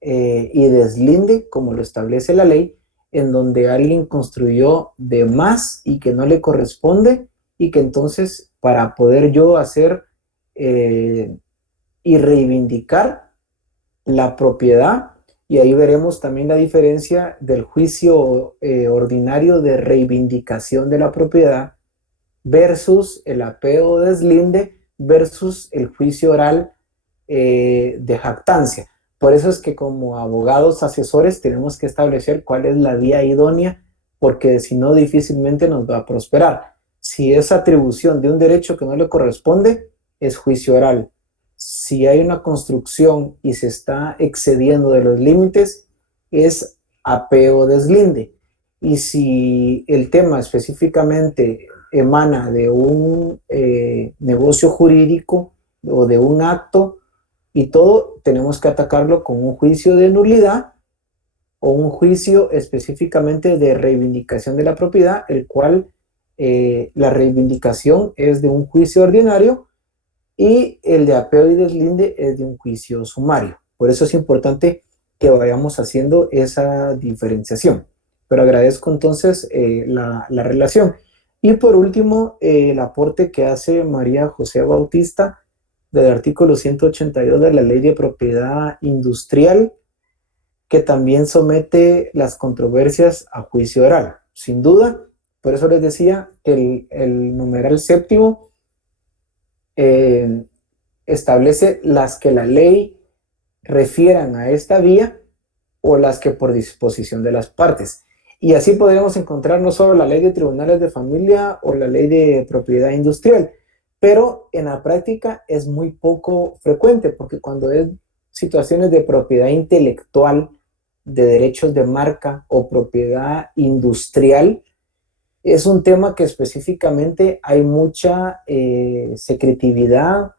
y deslinde, como lo establece la ley, en donde alguien construyó de más y que no le corresponde, y que entonces para poder yo hacer y reivindicar la propiedad, y ahí veremos también la diferencia del juicio ordinario de reivindicación de la propiedad versus el apeo o deslinde versus el juicio oral de jactancia. Por eso es que como abogados asesores tenemos que establecer cuál es la vía idónea, porque si no difícilmente nos va a prosperar. Si es atribución de un derecho que no le corresponde, es juicio oral. Si hay una construcción y se está excediendo de los límites, es apeo o deslinde. Y si el tema específicamente emana de un negocio jurídico o de un acto y todo, tenemos que atacarlo con un juicio de nulidad o un juicio específicamente de reivindicación de la propiedad, el cual la reivindicación es de un juicio ordinario y el de apeo y deslinde es de un juicio sumario. Por eso es importante que vayamos haciendo esa diferenciación. Pero agradezco entonces la relación. Y por último, el aporte que hace María José Bautista del artículo 182 de la Ley de Propiedad Industrial, que también somete las controversias a juicio oral. Sin duda, por eso les decía que el numeral séptimo establece las que la ley refieran a esta vía o las que por disposición de las partes. Y así podríamos encontrar no solo la ley de tribunales de familia o la ley de propiedad industrial, pero en la práctica es muy poco frecuente, porque cuando es situaciones de propiedad intelectual, de derechos de marca o propiedad industrial, es un tema que específicamente hay mucha secretividad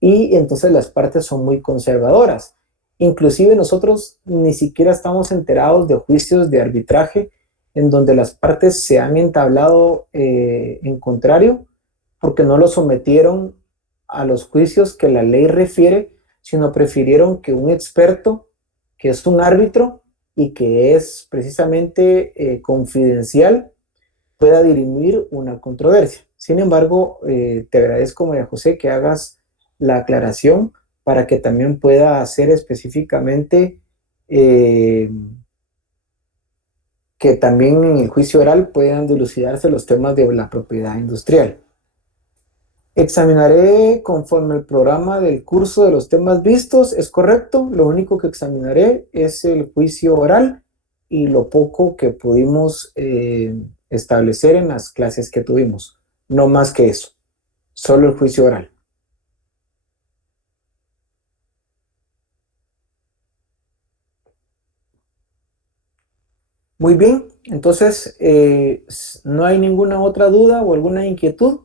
y entonces las partes son muy conservadoras. Inclusive nosotros ni siquiera estamos enterados de juicios de arbitraje en donde las partes se han entablado en contrario porque no lo sometieron a los juicios que la ley refiere, sino prefirieron que un experto, que es un árbitro y que es precisamente confidencial, pueda dirimir una controversia. Sin embargo, te agradezco, María José, que hagas la aclaración para que también pueda hacer específicamente que también en el juicio oral puedan dilucidarse los temas de la propiedad industrial. Examinaré conforme el programa del curso de los temas vistos, es correcto. Lo único que examinaré es el juicio oral y lo poco que pudimos establecer en las clases que tuvimos. No más que eso, solo el juicio oral. Muy bien, entonces no hay ninguna otra duda o alguna inquietud.